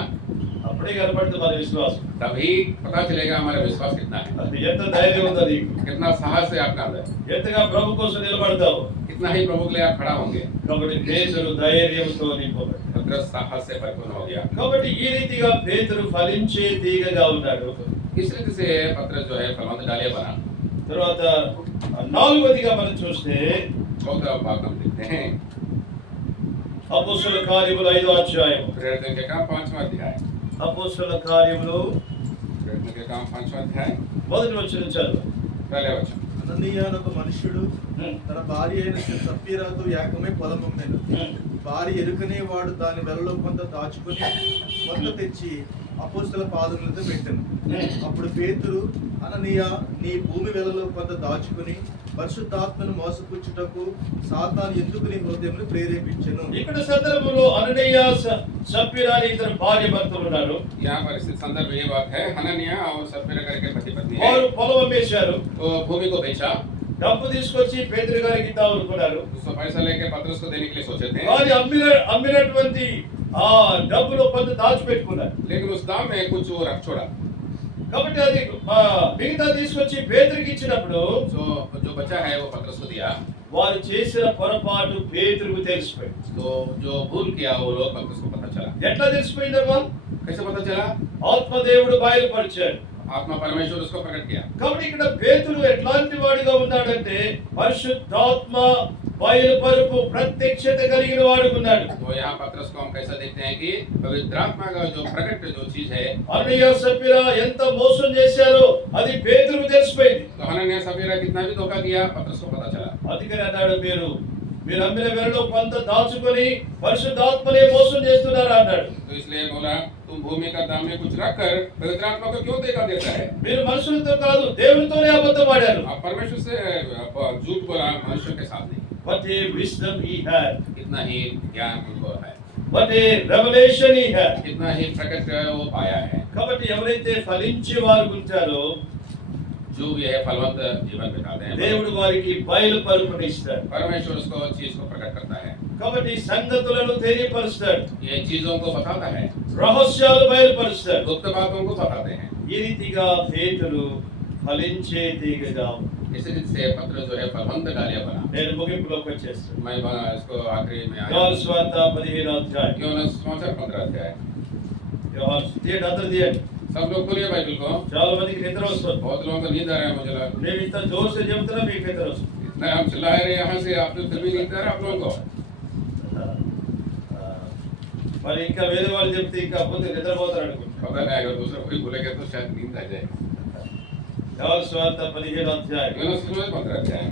అప్పుడే కనపడుతుంది మన విశ్వాసం. तभी पता चलेगा हमारा विश्वास कितना है, అది ఎంత ధైర్యం ఉందో నీకు, कितना साहस है आपका अंदर, ఎంతగా ప్రభు కోసం నిలబడతావు. कितना ही प्रभु के लिए आप खड़ा होंगे। కాబట్టి పేతురు ధైర్యంతో నింపబడి. पतरस साहस से परिपूर्ण हो गया। కాబట్టి ఈ రీతిగా పేతురు ఫలించే తీగగా ఉన్నాడు. इस रीति से पतरस जो है फलवंत डालिया बना। తర్వాత 4వదిగా మనం చూస్తే चौथा भाग हम देखते हैं అపోస్తలుల కార్యములు 5వ అధ్యాయం. प्रेरितों के काम 5वां अध्याय। అపోస్తలుల కార్యములు प्रेरितों के काम 5वां अध्याय మొదటి వచనం చదువు. पहले वचन। అననీయ అనే ఒక మనుష్యుడు తన భార్య అయిన సప్పీరాతో ఏకమై పొలం అమ్మాను. భార్య ఎరుకనే వాడు దాని వెలలో కొంత దాచుకొని కొంత తెచ్చి అపోస్తల పాదములతో పెట్టాను. అప్పుడు పేతురు, అననీయ, నీ భూమి వెలలో కొంత దాచుకుని పరిశుద్ధాత్మను మోసపుచ్చుటకు సాతాను ఎందుకు నీ హృదయమును ప్రేరేపించెను. ఇక్కడ సందర్భంలో అననీయ సప్పీరా అని ఇద్దరు భార్య భర్తలు ఉన్నారు. यहाँ पर स्थित संदर्भ ये बात है, हनन्याह और सप्फीरा करके पति पत्नी है। వారు పొలం అమ్మేశారు. तो भूमि को बेचा, డబ్బు తీసుకొచ్చి పేతురు గారికి ఇద్దాం అనుకున్నారు. उसको पैसा लेके पतरस को देने के लिए सोचे थे, కానీ అమ్మినటువంటి ఆ డబ్బులో కొంత దాచిపెట్టుకున్నారు. लेकिन उस दाम में कुछ वो रख छोड़ा। కాబట్టి అది మిగతా తీసుకొచ్చి పేతురుకి ఇచ్చినప్పుడు तो जो बचा है वो पतरस को दिया। వారు చేసిన పొరపాటు పేతురుకు తెలిసిపోయింది. तो जो भूल किया वो लोग पतरस को पता चला। ఎట్లా తెలిసిపోయిందమ్మా? कैसे पता चला? ఆత్మదేవుడు బయలుపరిచాడు. आत्मा परमेश्वर उसको प्रकट किया। కాబట్టి ఇక్కడ పేతురు ఎట్లాంటి వాడిగా ఉన్నాడంటే పరిశుద్ధాత్మ బయలుపరుపు ప్రత్యక్షత కలిగిన వాడుకున్నాడు. तो यहाँ पत्रस को हम कैसा देखते हैं कि पवित्र आत्मा का जो प्रकट जो चीज है, అన్నయ్య సఫీరా ఎంత మోసం చేశారో అది పేతురుకు తెలిసిపోయింది. तो हनन्याह सफीरा कितना भी धोखा किया पत्रस को पता चला। అందుకని అన్నాడు, మీరు అమ్మిన వెలలో కొంత దాచుకొని పరిశుద్ధాత్మనే మోసం చేస్తున్నారు అన్నాడు. तो इसलिए बोला तुम भूमि का दाम में कुछ रख कर पवित्र आत्मा को क्यों धोखा देता है? మీరు మనుషులతో కాదు దేవునితోనే అబద్ధం ఆడారు. आप परमेश्वर से झूठ बोला, मनुष्य के साथ नहीं। What a wisdom he had. कितना ही ज्ञान उनको है, What a revelation he had. कितना ही प्रकट वो पाया है। కాబట్టి ఎవరైతే ఫలించే వారు ఉంటారో जो भी है फलवंत जीवन बिताते हैं, దేవుడు వారికి బయలుపరుపునిస్తాడు. परमेश्वर उसको चीज को प्रकट करता है, కాబట్టి సంగతులను తెలియపరుస్తాడు, ये चीजों को बताता है, రహస్యాలు బయలుపరుస్తాడు. गुप्त बातों को बताते हैं। ఈ రీతిగా పేతురు ఫలించే తీగగా ఉంది. इस रीति से पत्र जो है फलवंत डालियां बना। నేను ముగింపులోకి వచ్చేస్తాను. मैं इसको आखिरी में आया। యోహాను సువార్త 15వ అధ్యాయం. యోహాను సువార్త 15 అధ్యాయం। యోహాను తీయండి, అందరూ తీయండి. सब लोग खोलिए बाइबल को। చాలా మందికి నిద్ర వస్తుంది. बहुत लोगों को नींद आ रहा है, मुझे लगा నేను ఇంత జోరుగా చెప్తున్నా మీకు నిద్ర వస్తుంది. इतना हम चिल्ला रहे हैं यहाँ से, आप तो फिर भी नींद आ रहा है आप लोगों को। మరి ఇంకా వేరే వాళ్ళు చెప్తే ఇంకా పోతే నిద్రపోతారు అనుకుంటున్నాను. पता नहीं अगर दूसरा कोई बोलेगा तो शायद नींद आ जाए। యోహాను సువార్త 15వ అధ్యాయం. యోహాను సువార్త 15 అధ్యాయం।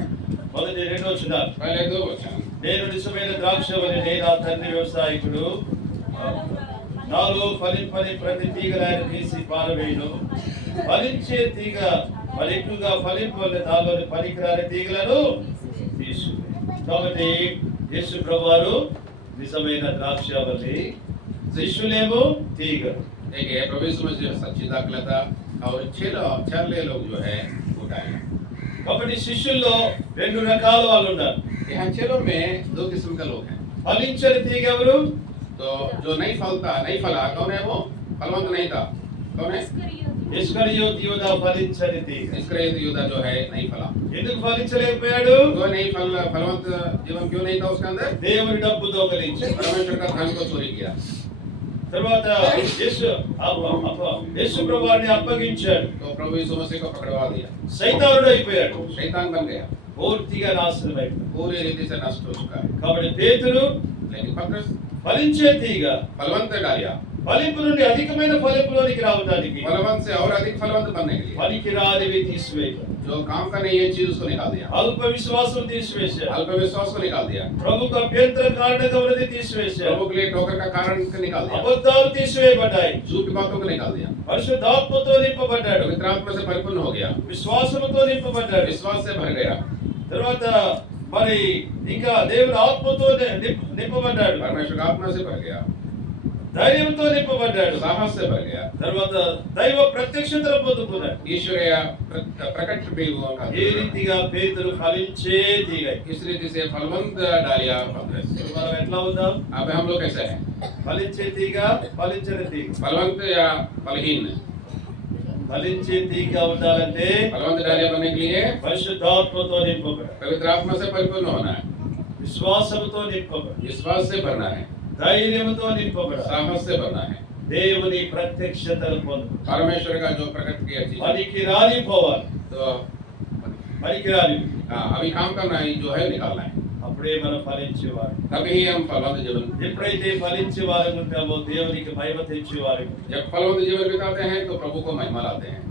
మొదటి 2 వచనాలు. पहले 2 वचन। నేను నిజమైన ద్రాక్షవల్లి, నేను నా తండ్రి వ్యవసాయకుడు. నాలో ఫలింపని ప్రతి తీగను ఆయన తీసి పారవేయును. ఫలించే తీగ మరి ఎక్కువగా ఫలింపని నాలోని పనికిరాని తీగలను తీసు. కాబట్టి యేసు ప్రభువారు నిజమైన ద్రాక్షవల్లి, శిష్యులేమో తీగలు. देखिए प्रभु यीशु मसीह सच्ची दाखलता और छेले लोग जो है वो डायना। కాబట్టి శిష్యుల్లో 2 రకాల వాళ్ళు ఉన్నారు. यहाँ चेलों में 2 किस्म का लोग हैं। ఫలించని తీగ ఎవరు? तो जो नहीं फला कौन है? वो फलवंत नहीं था। कौन है? ఇస్కరియోతు యూదా ఫలించని తీగ. इस्करियोती यूदा जो है नहीं फला। ఎందుకు ఫలించలేకపోయాడు? तो नहीं फलवंत जीवन क्यों नहीं था उसके अंदर? దేవుని డబ్బు దొంగిలించాడు. परमेश्वर का धन को चोरी किया। తర్వాత యేసు ప్రభువారిని అప్పగించాడు. तो प्रभु यीशु मसीह को पकड़वा दिया, సైతానుడు అయిపోయాడు. शैतान बन गया, పూర్తిగా నాశనం అయిపోయాడు. पूरी रीति से नष्ट हो चुका है। కాబట్టి పేతురు लेकिन पत्रस ఫలించే తీగ फलवंत डालिया, ఫలింపు నుండి అధికమైన ఫలింపులోనికి రావడానికి फलवंत से और अधिक फलवंत बनने के लिए పనికిరానివి తీసివేయాలి. जो काम का नहीं है चीज उसको निकाल दिया, అల్ప విశ్వాసం తీసివేశారు. अल्प विश्वास को निकाल दिया, ప్రభుకు అభ్యంతర కారణంగా ఉన్నది తీసివేశారు. प्रभु के लिए ठोकर का कारण को निकाल दिया, అబద్ధాలు తీసివేయబడ్డాయి. झूठ बातों को निकाल दिया, పరిశుద్ధాత్మతో నింపబడ్డాడు. पवित्र आत्मा से परिपूर्ण हो गया, విశ్వాసముతో నింపబడ్డాడు. विश्वास से भर गया, తర్వాత మరి ఇంకా దేవుని ఆత్మతో నింపబడ్డాడు. परमेश्वर का आत्मा से भर गया, ధైర్యంతో నింపబడ్డాడు. साहस से भर गया, తర్వాత దైవ ప్రత్యక్షతను పొందుకున్నాడు. ईश्वरीय प्रकट भी हुआ का। ఏ రీతిగా పేతురు ఫలించే తీగ. इस रीति से फलवंत डालिया पत्रस। మనం ఎట్లా ఉందాం? अब हम लोग कैसे हैं? ఫలించే తీగ, ఫలించని తీగ. फलवंत या फलहीन? ఫలించే తీగ ఉండాలంటే फलवंत डालिया बनने के लिए పరిశుద్ధాత్మతో నింపబడాలి. पवित्र आत्मा से परिपूर्ण होना है, విశ్వాసముతో నింపబడాలి. विश्वास से भरना है, ధైర్యంతో నింపబడాలి. साहस से भरना है, దేవుని ప్రత్యక్షతను పొందు. परमेश्वर का जो प्रकट किया चीज। పనికి రాలిపోవాలి. तो పనికి రాలి. अभी काम करना है, जो है निकालना है, అప్పుడే మనం ఫలించేవారు. तभी हम फलवंत जीवन। ఎప్పుడైతే ఫలించే వారు ఉంటామో దేవునికి మహిమ తెచ్చేవారు. जब फलवंत जीवन बिताते हैं तो प्रभु को महिमा लाते हैं।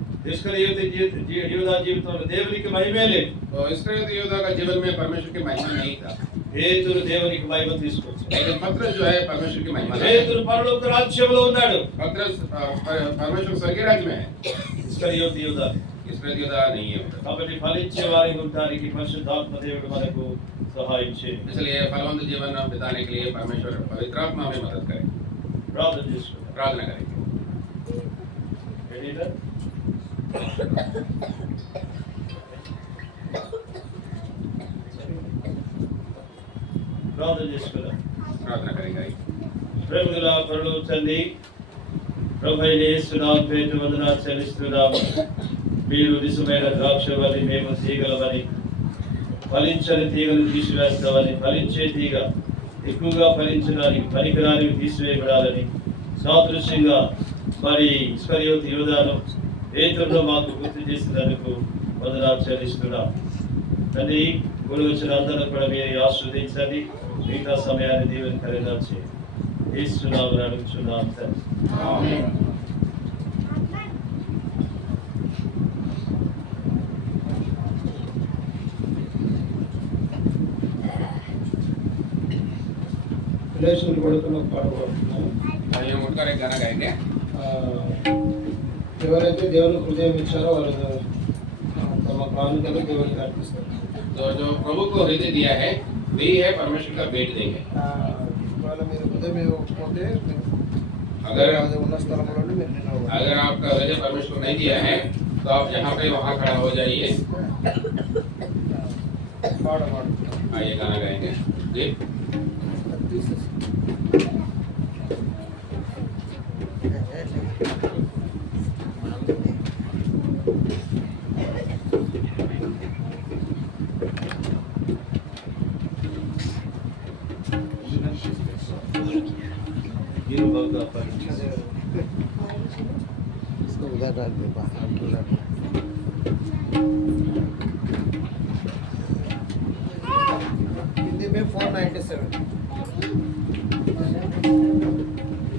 యూదా జీవితంలో దేవునికి మహిమే లేదు. तो इस्करियोती यूदा का जीवन में परमेश्वर की महिमा नहीं था, పేతురు దేవునికి మహిమ తీసుకొచ్చాడు. लेकिन पत्रस जो है परमेश्वर की महिमा लाता है। పేతురు పరలోక రాజ్యంలో ఉన్నాడు. पत्रस परमेश्वर स्वर्गीय राज्य में है, ఇస్కరియోతు యూదా. इस्करियोती यूदा नहीं है उधर। కాబట్టి ఫలించే వారికి ఉండడానికి పరిశుద్ధాత్మ దేవుడు మనకు సహాయం చేయండి. इसलिए फलवंत जीवन बिताने के लिए परमेश्वर पवित्र आत्मा हमें मदद करे। ప్రార్థన చేసుకుందాం. प्रार्थना करेंगे। రెడీనా? ప్రార్థన చేసుకుందాం. प्रार्थना करेंगे। ప్రభువుల పరలోక తండ్రి, ప్రభువైన యేసు నామమున పేరు వందనాలు చెల్లిస్తున్నాము. మీరు నిజమైన ద్రాక్షవల్లి, మేము తీగలమని, ఫలించని తీగలు తీసివేస్తామని, ఫలించే తీగ ఎక్కువగా ఫలించడానికి పనికిరానివి తీసివేయబడాలని సాదృశ్యంగా మరి ఇస్కరియోతు యూదాను పేతురును మాకు గుర్తు చేసినందుకు వందనాలు చెల్లిస్తున్నాం. తండ్రి, కూడి వచ్చిన అందరూ కూడా మీరు ఆస్వాదించండి. మిగతా సమయాన్ని దీవెనకరంగా చేయండి. యేసునామమున అడుగుచున్నాం తండ్రి. ఆమేన్. విలేషులు కొడుకున్న పాట పాడుతున్నాను. आइए उठकर एक गाना गाएंगे। ఎవరైతే దేవుని హృదయం ఇచ్చారో వాళ్ళు తమ కానుకలు దేవునికి అర్పిస్తారు. तो जो प्रभु को हृदय दिया है वही है परमेश्वर का भेंट देंगे। వాళ్ళ మీద హృదయం ఇవ్వకపోతే अगर అది ఉన్న స్థలంలో మీరు నిలబడాలి. अगर आपका हृदय परमेश्वर को नहीं दिया है तो आप जहाँ पे वहाँ खड़ा हो जाइए। పాట పాడు. आइए गाना गाएंगे जी। మీరు బాగా పరిచయం. इसको उधर डाल दे बाहर उधर. हिंदी में 497.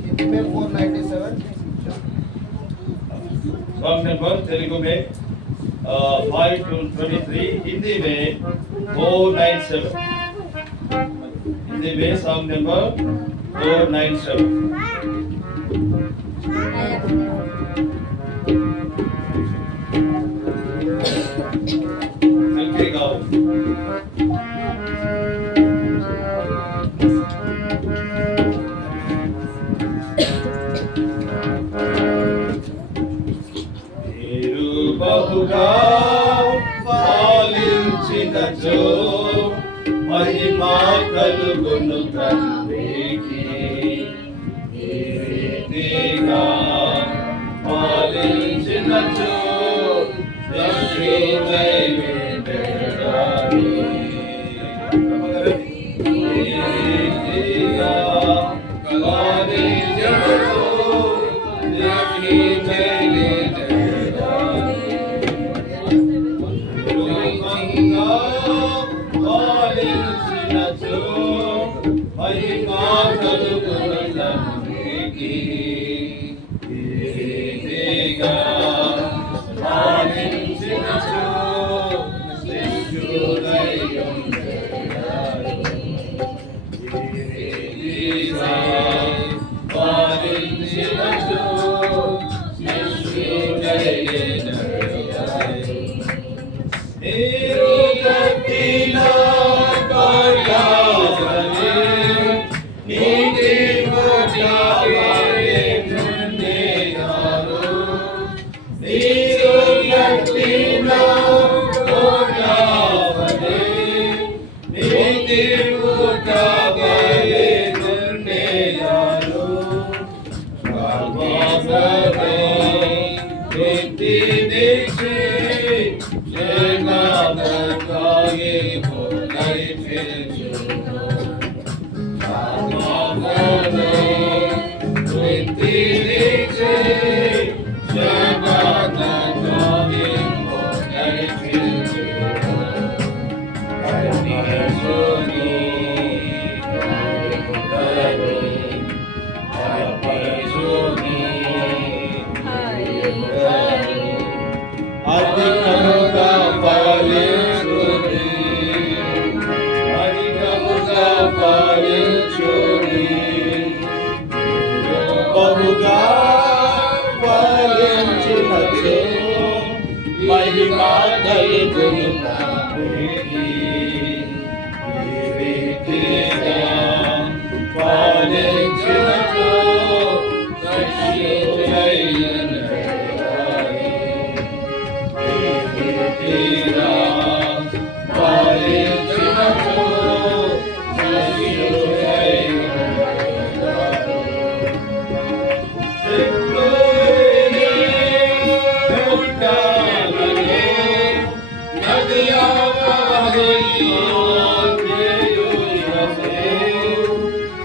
हिंदी में 497. सॉन्ग नंबर तेलुगु में 523, हिंदी में 497. हिंदी में सॉन्ग नंबर 497. मिलके गाओ। మీరు బహుగా ఫలించినచో మహిమ కలుగును తండ్రికి. ఈ రీతిగా ఫలించినచో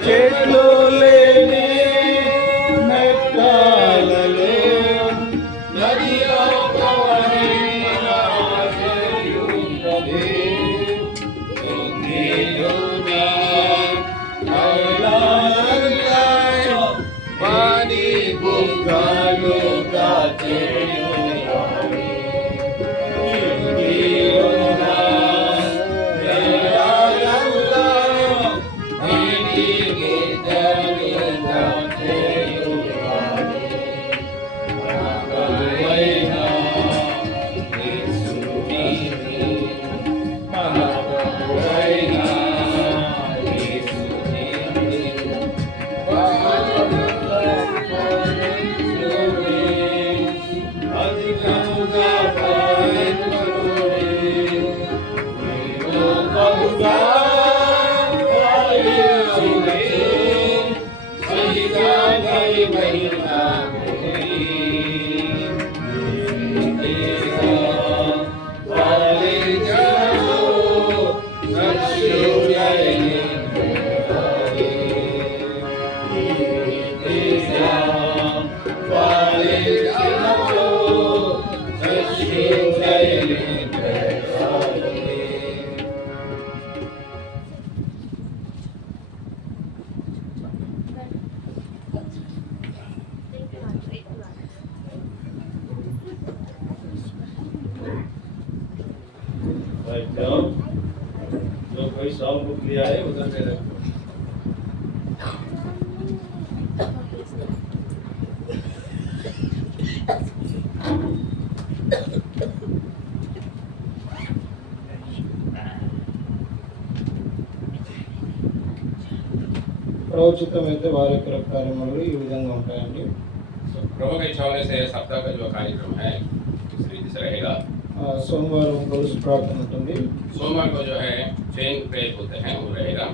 చెట్లు లేని బుగ్గలు కాచేయువాడే. ఇంటిలోన వేళలల్లా నీటి బుగ్గలు కాచేయువాడే. ప్రభువైన యేసు నీవే, మన ప్రభువైన యేసు నీవే. అధికముగా పాలించుడే, నీవు బహుగా పాలించుడే, సహిగా మహిమయే. పాలించు సత్యుడైన जो कोई सॉन्ग बुक लिया है उधर पे रखो. ప్రవచితమైతే వారి యొక్క కార్యములు ఈ విధంగా ఉంటాయండి. प्रभु की इच्छा होने से सप्ताह का जो कार्यक्रम है इस रीति से रहेगा. సోమవారం గొలుసు ప్రార్థన ఉంటుంది. सोमवार को जो है चेन प्रेयर होते हैं वो रहेगा.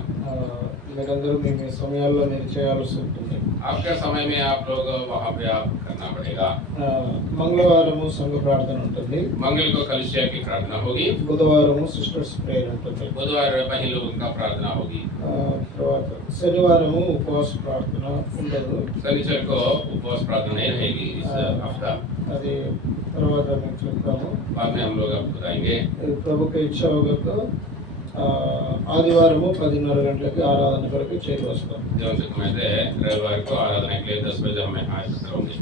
మీరందరూ మీ మీ సమయాల్లో మీరు చేయాల్సి ఉంటుంది. आपके समय में आप लोग वहाँ पे आप करना पड़ेगा. మంగళవారము సంఘ ప్రార్థన ఉంటుంది. मंगल को कलिसिया की प्रार्थना होगी. బుధవారము సిస్టర్స్ ప్రేయర్ ఉంటుంది. बुधवार बहन लोगों का प्रार्थना होगी. తర్వాత శనివారము ఉపవాస ప్రార్థన ఉండదు. शनिचर को उपवास प्रार्थना नहीं रहेगी इस हफ्ता. అది తర్వాత మేము చెప్తాము. बाद में हम लोग आपको बताएंगे. ప్రభుకి ఇచ్చ होगा ఆదివారము 10:30 గంటలకి ఆరాధన కొరకు చేరి వస్తాం. जो उनसे कहते हैं रविवार को आराधना के लिए 10 बजे हमें आज करोगे.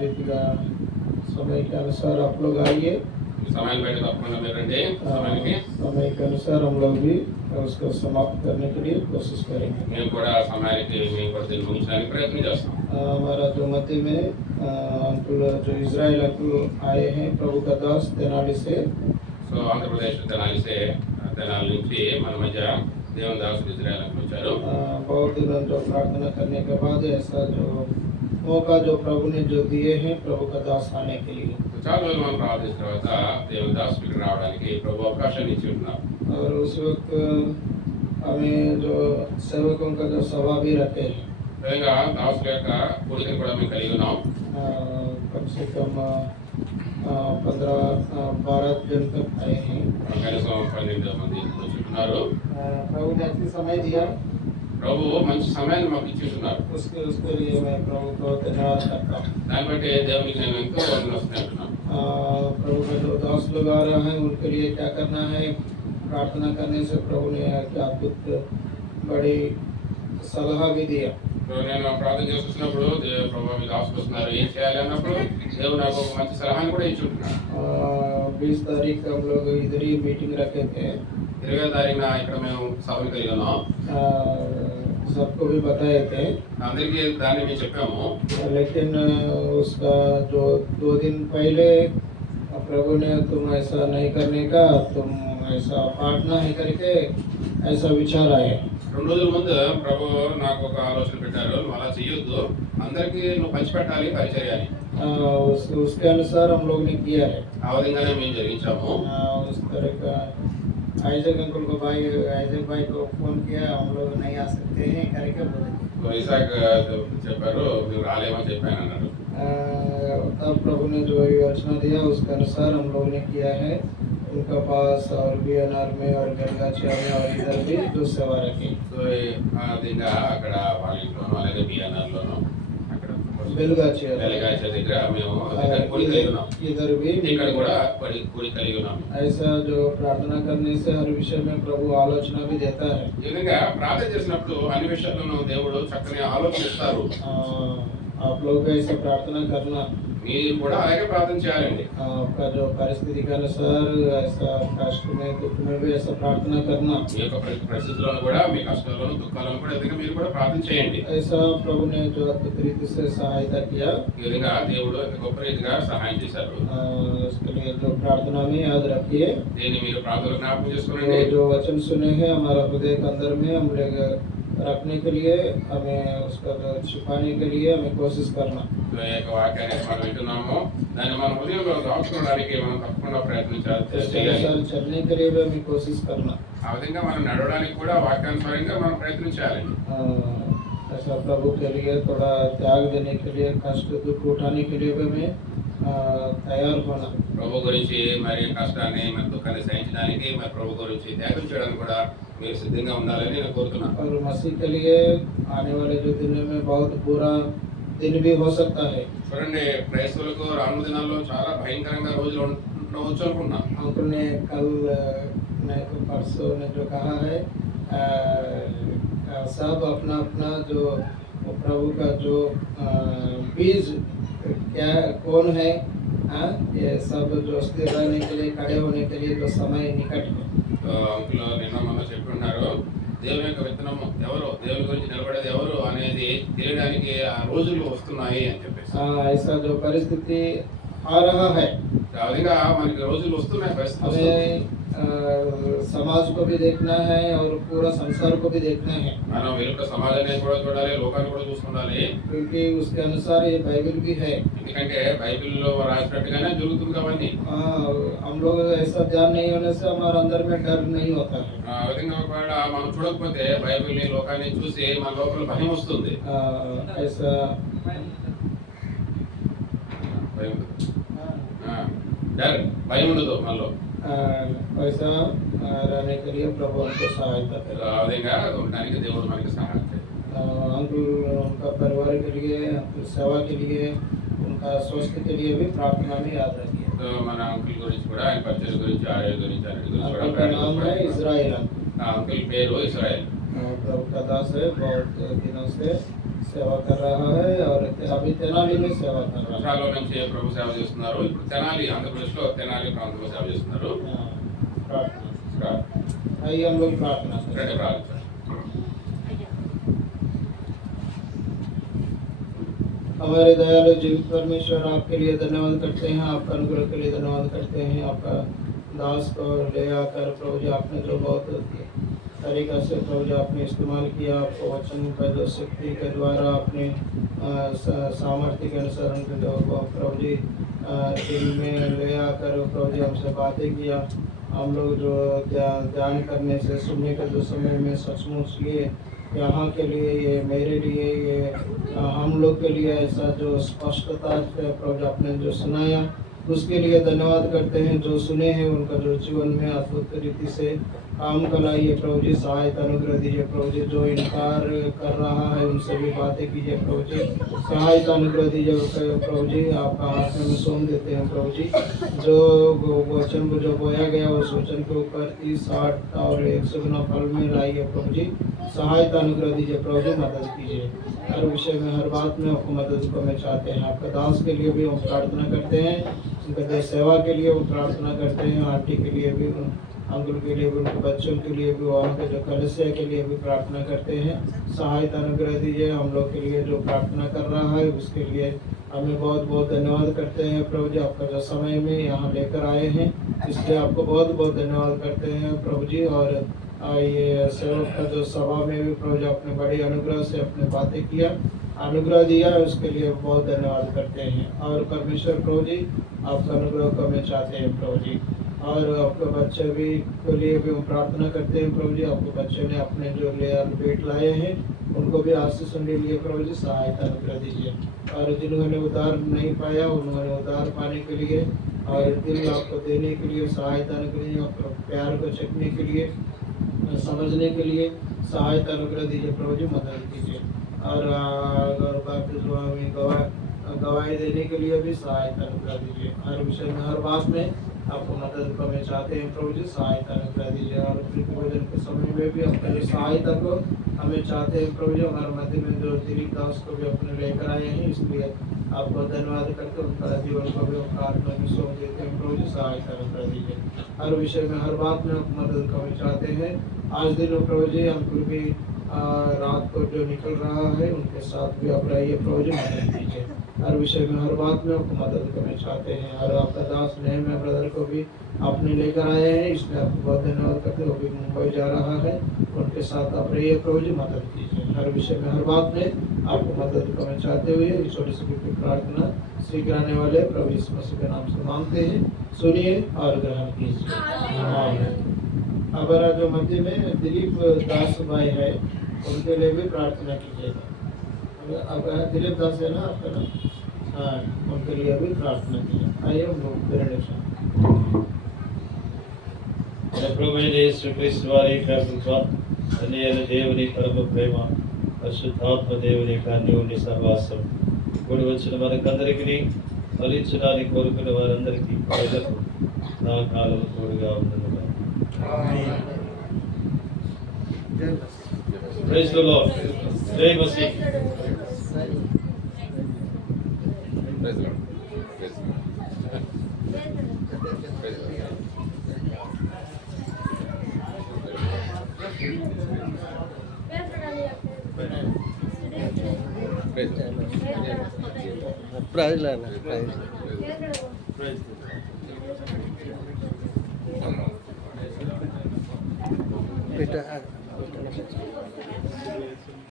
रीतिగా समय के अनुसार आप लोग आइए. समय बैठे तो अपना नंबर रंडे समय के अनुसार हम लोग भी उसको समाप्त करने के लिए कोशिश करेंगे. మేము కూడా సమయానికి మేము కూడా దీన్ని ముగించడానికి ప్రయత్నం చేస్తాం. हमारा जो मध्य में अंकुल जो इजराइल अंकुल आए हैं प्रभु का दास तेनाली से. సో ఆంధ్రప్రదేశ్ తెనాలి నుంచి మన మధ్య దేవుని దాసుడు ఇజ్రాయెల్ అంకుల్ వచ్చారు. बहुत दिनों जो प्रार्थना करने के बाद ऐसा जो मौका जो प्रभु ने जो दिए हैं प्रभु का दास आने के लिए. చాలా రోజులు మనం ప్రార్థించిన తర్వాత దేవుని దాసుడు ఇక్కడ రావడానికి ప్రభు అవకాశాన్ని ఇచ్చి ఉన్నారు. और उस वक्त हमें जो सेवकों का जो सभा भी रखे हैं. విధంగా దాసుల యొక్క కోరికను కూడా మేము కలిగి ఉన్నాం. कम से कम 15-12 जन तक आए हैं. కనీసం 12 మంది వచ్చున్నారు. प्रभु ने अच्छी समय दिया. ప్రభు మంచి సమయాన్ని మాకు ఇచ్చి ఉన్నారు. उसके लिए मैं प्रभु को धन्यवाद करता हूँ. దాన్ని బట్టి దేవునికి నేను ఎంతో వందనాలు. प्रभु का जो दास लोग आ रहा है उनके लिए क्या करना है. प्रार्थना करने से प्रभु ने क्या अद्भुत बड़ी सलाह भी दिया. నేను ప్రార్థన చేసి వచ్చినప్పుడు ప్రభు మీ దాసులు వస్తున్నారు ఏం చేయాలి అన్నప్పుడు దేవుడు నాకు ఒక మంచి సలహాను కూడా ఇచ్చి ఉంటున్నాడు. 20 तारीख को हम लोग इधर ही मीटिंग रखे थे. 20వ తారీఖున ఇక్కడ మేము సభను కలిగి ఉన్నాం. सबको भी बताए थे. అందరికీ దాన్ని మేము చెప్పాము. लेकिन उसका जो 2 दिन पहले प्रभु ने तुम ऐसा नहीं करने का, तुम ऐसा पाठना है करके ऐसा विचार आए. 2 రోజుల ముందు ప్రభు నాకు ఒక ఆలోచన పెట్టారు. నువ్వు అలా చేయొద్దు, అందరికీ నువ్వు పంచిపెట్టాలి పరిచర్య అని. उसके अनुसार हम लोग ने किया है. ఆ విధంగానే మేము జరిగించాము. उस तरह का आइजक अंकुल को आइजक भाई को फोन किया, हम लोग नहीं आ सकते हैं करके बोले. ఇసాక్ చెప్పారు మీరు రాలేమని చెప్పాను అన్నాడు. तब प्रभु ने जो योजना दिया उसके अनुसार हम लोग ने किया है. उनका पास और बीएनआर में और गंगाचिया में और इधर भी 2 सेवा रखी. సో ఆ విధంగా అక్కడ వాళ్ళ ఇంట్లోనూ అలాగే బిఎన్ఆర్లోనూ అక్కడ వెలుగాచి వెలగాచ దగ్గర మేము దగ్గర కూడి కలిగి ఉన్నాం. इधर भी ఇక్కడ కూడా కూడి కలిగి ఉన్నాం. ऐसा जो प्रार्थना करने से हर विषय में प्रभु आलोचना भी देता है। ఈ విధంగా ప్రార్థన చేసినప్పుడు అన్ని విషయాల్లోనూ దేవుడు చక్కని ఆలోచన ఇస్తారు. आप लोग को ऐसा प्रार्थना करना, మీరు కూడా అలాగే ప్రార్థన చేయాలండి. आपका जो परिस्थिति के अनुसार ऐसा कष्ट में दुख में भी ऐसा प्रार्थना करना, మీ యొక్క పరిస్థితులను కూడా మీ కష్టాలను దుఃఖాలను కూడా ఈ విధంగా మీరు కూడా ప్రార్థన చేయండి. ऐसा प्रभु ने जो अद्भुत रीति से सहायता किया, ఈ విధంగా దేవుడు గొప్ప రీతిగా సహాయం చేశారు. उसके लिए जो प्रार्थना में याद रखिए, దీన్ని మీరు ప్రార్థనలో జ్ఞాపకం చేసుకోండి. जो वचन सुने हैं हमारा हृदय के अंदर में हम लोग रखने के लिए, हमें उसका जो छुपाने के लिए हमें कोशिश करना। ఈ యొక్క వాక్యాన్ని మనం వింటున్నాము, దాన్ని మన హృదయంలో దాచుకోవడానికి మనం తప్పకుండా ప్రయత్నించాలి. उसके अनुसार चलने के लिए भी हमें कोशिश करना। ఆ విధంగా మనం నడవడానికి కూడా వాక్యానుసారంగా మనం ప్రయత్నించాలి. ऐसा प्रभु के लिए थोड़ा त्याग देने के लिए, कष्ट दुख उठाने के लिए भी हमें तैयार होना। ప్రభు గురించి మరి కష్టాన్ని మరి దుఃఖాన్ని సహించడానికి, మరి ప్రభు గురించి త్యాగం చేయడానికి కూడా మీరు సిద్ధంగా ఉండాలని నేను కోరుతున్నాను. और मसीह के लिए आने वाले जो दिनों में बहुत बुरा दिन भी हो सकता है। చూడండి, క్రైస్తవులకు రానున్న దినాల్లో చాలా భయంకరంగా రోజులు ఉండవచ్చు అనుకుంటున్నాం. अंकुल ने कल नहीं तो परसों ने जो कहा है, सब अपना अपना जो प्रभु का जो बीज क्या कौन है, ये सब जो स्थिर रहने के लिए, खड़े होने के लिए जो समय निकट है। అంకుల్ నిన్న మొన్న చెప్పి ఉన్నారు, దేవుని యొక్క విత్తనము ఎవరు, దేవుని గురించి నిలబడేది ఎవరు అనేది తెలియడానికి ఆ రోజులు వస్తున్నాయి అని చెప్పేసి. ऐसा जो परिस्थिति आ रहा है, ఆ విధంగా మనకి రోజులు వస్తున్నాయి, పరిస్థితులు వస్తున్నాయి. हमें समाज को भी देखना है और पूरा संसार को भी देखना है, మనం వెలుపల సమాజాన్ని కూడా చూడాలి, లోకాన్ని కూడా చూసుకోవాలి. क्योंकि उसके अनुसार ये बाइबल भी है। ఎందుకంటే బైబిల్లో రాసినట్టుగానే జరుగుతుంది అవన్నీ. हम लोग ऐसा ध्यान नहीं होने से हमारे अंदर में डर नहीं होता है। ఆ విధంగా ఒకవేళ మనం చూడకపోతే బైబిల్ని, లోకాన్ని చూసి మన లోపల భయం వస్తుంది. ऐसा భయం డర్ భయం ఉండదు మనలో. वैसा रहने के लिए प्रभु हमको सहायता करे। ఆ విధంగా ఉండడానికి దేవుడు మనకి సహాయం చేయాలి. अंकुल उनका परिवार के लिए, उनकी सेवा के लिए, उनका स्वास्थ्य के लिए भी प्रार्थना में याद रखिए। సో మన అంకుల్ గురించి కూడా, ఆయన పరిచయం గురించి, ఆరోగ్య గురించి, అన్నిటి గురించి కూడా अंकुल का नाम है इजराइल। ఆ అంకుల్ పేరు ఇశ్రాయేల్. प्रभु का दास है, बहुत दिनों से सेवा कर रहा है और अभी तेनाली में सेवा कर रहा है। సంవత్సరాల నుంచి ప్రభు సేవ చేస్తున్నారు. ఇప్పుడు తెనాలి, ఆంధ్రప్రదేశ్లో తెనాలి ప్రాంతంలో సేవ చేస్తున్నారు. प्रार्थना आइए हम लोग प्रार्थना करें। రండి ప్రార్థన. हमारे दयालु जीवित परमेश्वर, आपके लिए धन्यवाद करते हैं, आपका अनुग्रह के लिए धन्यवाद करते हैं। आपका दास को ले आकर प्रभु जी आपने जो बहुत तरीका से प्रभु जी आपने इस्तेमाल किया, आपको वचन का जो शक्ति के द्वारा अपने सामर्थ्य के अनुसार उनके जो प्रभु जी दिल में ले आकर प्रभु जी हमसे बातें किया। हम लोग जो ध्यान करने से, सुनने के जो समय में सचमुच ये यहाँ के लिए, ये मेरे लिए, ये हम लोग के लिए ऐसा जो स्पष्टता से प्रभु जी आपने जो सुनाया, उसके लिए धन्यवाद करते हैं। जो सुने हैं उनका जो जीवन में अद्भुत रीति से काम कराइए प्रभु जी, सहायता अनुग्रह दीजिए प्रभु जी। जो इनकार कर रहा है उनसे भी बातें कीजिए प्रभु जी, सहायता अनुग्रह दीजिए प्रभु जी। आपका हाथ में सौंप देते हैं प्रभु जी। जो वचन को जो बोया गया उस वचन के ऊपर 30, 60 और 100 गुना फल में लाइए प्रभु जी, सहायता अनुग्रह दीजिए प्रभु जी, मदद कीजिए। हर विषय में, हर बात में आपको मदद को में चाहते हैं। आपका दास के लिए भी हम प्रार्थना करते हैं, उनके सेवा के लिए वो प्रार्थना करते हैं, आंटी के लिए भी, अंकुल के लिए भी, उनके बच्चों के लिए भी, वहाँ के जो कलिसिया के लिए भी प्रार्थना करते हैं। सहायता अनुग्रह दीजिए। हम लोग के लिए जो प्रार्थना कर रहा है उसके लिए हमें बहुत बहुत धन्यवाद करते हैं प्रभु जी। आपका जो समय में यहाँ लेकर आए हैं इसलिए आपको बहुत बहुत धन्यवाद करते हैं प्रभु जी। और ये सेवक का जो सभा में भी प्रभु जी आपने बड़ी अनुग्रह से अपने बातें किया, अनुग्रह दिया, उसके लिए बहुत धन्यवाद करते हैं। और परमेश्वर प्रभु जी आपका अनुग्रह को हमें चाहते हैं प्रभु जी। और आपके बच्चे भी के लिए भी हम प्रार्थना करते हैं प्रभु जी। आपके बच्चे ने अपने जो बेट लाए हैं उनको भी आशीष के लिए प्रभु जी सहायता अनुग्रह दीजिए। और जिन्होंने उद्धार नहीं पाया उन्होंने उद्धार पाने के लिए और दिल आपको देने के लिए सहायता अनुग्रह दीजिए। आपको प्यार को चखने के लिए, समझने के लिए सहायता अनुग्रह दीजिए प्रभु जी, मदद कीजिए। और बाकी जो हमें देने के लिए भी सहायता अनुग्रह दीजिए। हर विषय में हर बात में आपको मदद को हमें चाहते हैं प्रभु जी, सहायता अनुग्रह दीजिए। और भोजन के समय में भी अपने सहायता को हमें चाहते हैं प्रभु जी। हमारे मध्य में जो दिलीप दास को भी अपने लेकर आए हैं, इसलिए आपको धन्यवाद करते उनका जीवन को भी आत्मा में सौंप देते हैं प्रभु जी, सहायता अनुग्रह दीजिए। हर विषय में हर बात में आप मदद को हमें चाहते हैं। आज दिन प्रभु जी हमको भी रात को जो निकल रहा है उनके साथ भी आप रहिए प्रभु जी, मदद कीजिए। हर विषय में हर बात में आपको मदद करना चाहते हैं। और आपका दास नेहम्या ब्रदर को भी आपने लेकर आए हैं, इसलिए आपको बहुत धन्यवाद करते हैं। वो भी मुंबई जा रहा है, उनके साथ आप रहिए प्रभु जी, मदद कीजिए। हर विषय में हर बात में आपको मदद करना चाहते हुए छोटी सी प्रार्थना स्वीकार आने वाले प्रभु यीशु मसीह के नाम से मांगते हैं, सुनिए और ग्रहण कीजिए। आमीन। हमारा जो मध्य में दिलीप दास भाई है, उनके लिए भी प्रार्थना कीजिएगा। अब दिलीप दास है ना आपका नाम? हाँ, उनके लिए भी प्रार्थना कीजिए। आइए हम लोग बेनेडिक्शन। ప్రభు యేసుక్రీస్తు వారి యొక్క కృప, తండ్రి అయిన దేవుని పరమ ప్రేమ, పరిశుద్ధాత్మ దేవుని యొక్క అన్యోన్య సహవాసం కూడి వచ్చిన మనకందరికీ ఫలించడానికి కోరుకున్న వారందరికీ ప్రజలకు నా కాలం తోడుగా ఉండనుగా. Praise the Lord. జై మసీహ్. Praise the Lord. Praise the Lord. Praise the Lord. Prize लेना प्राइज बेटा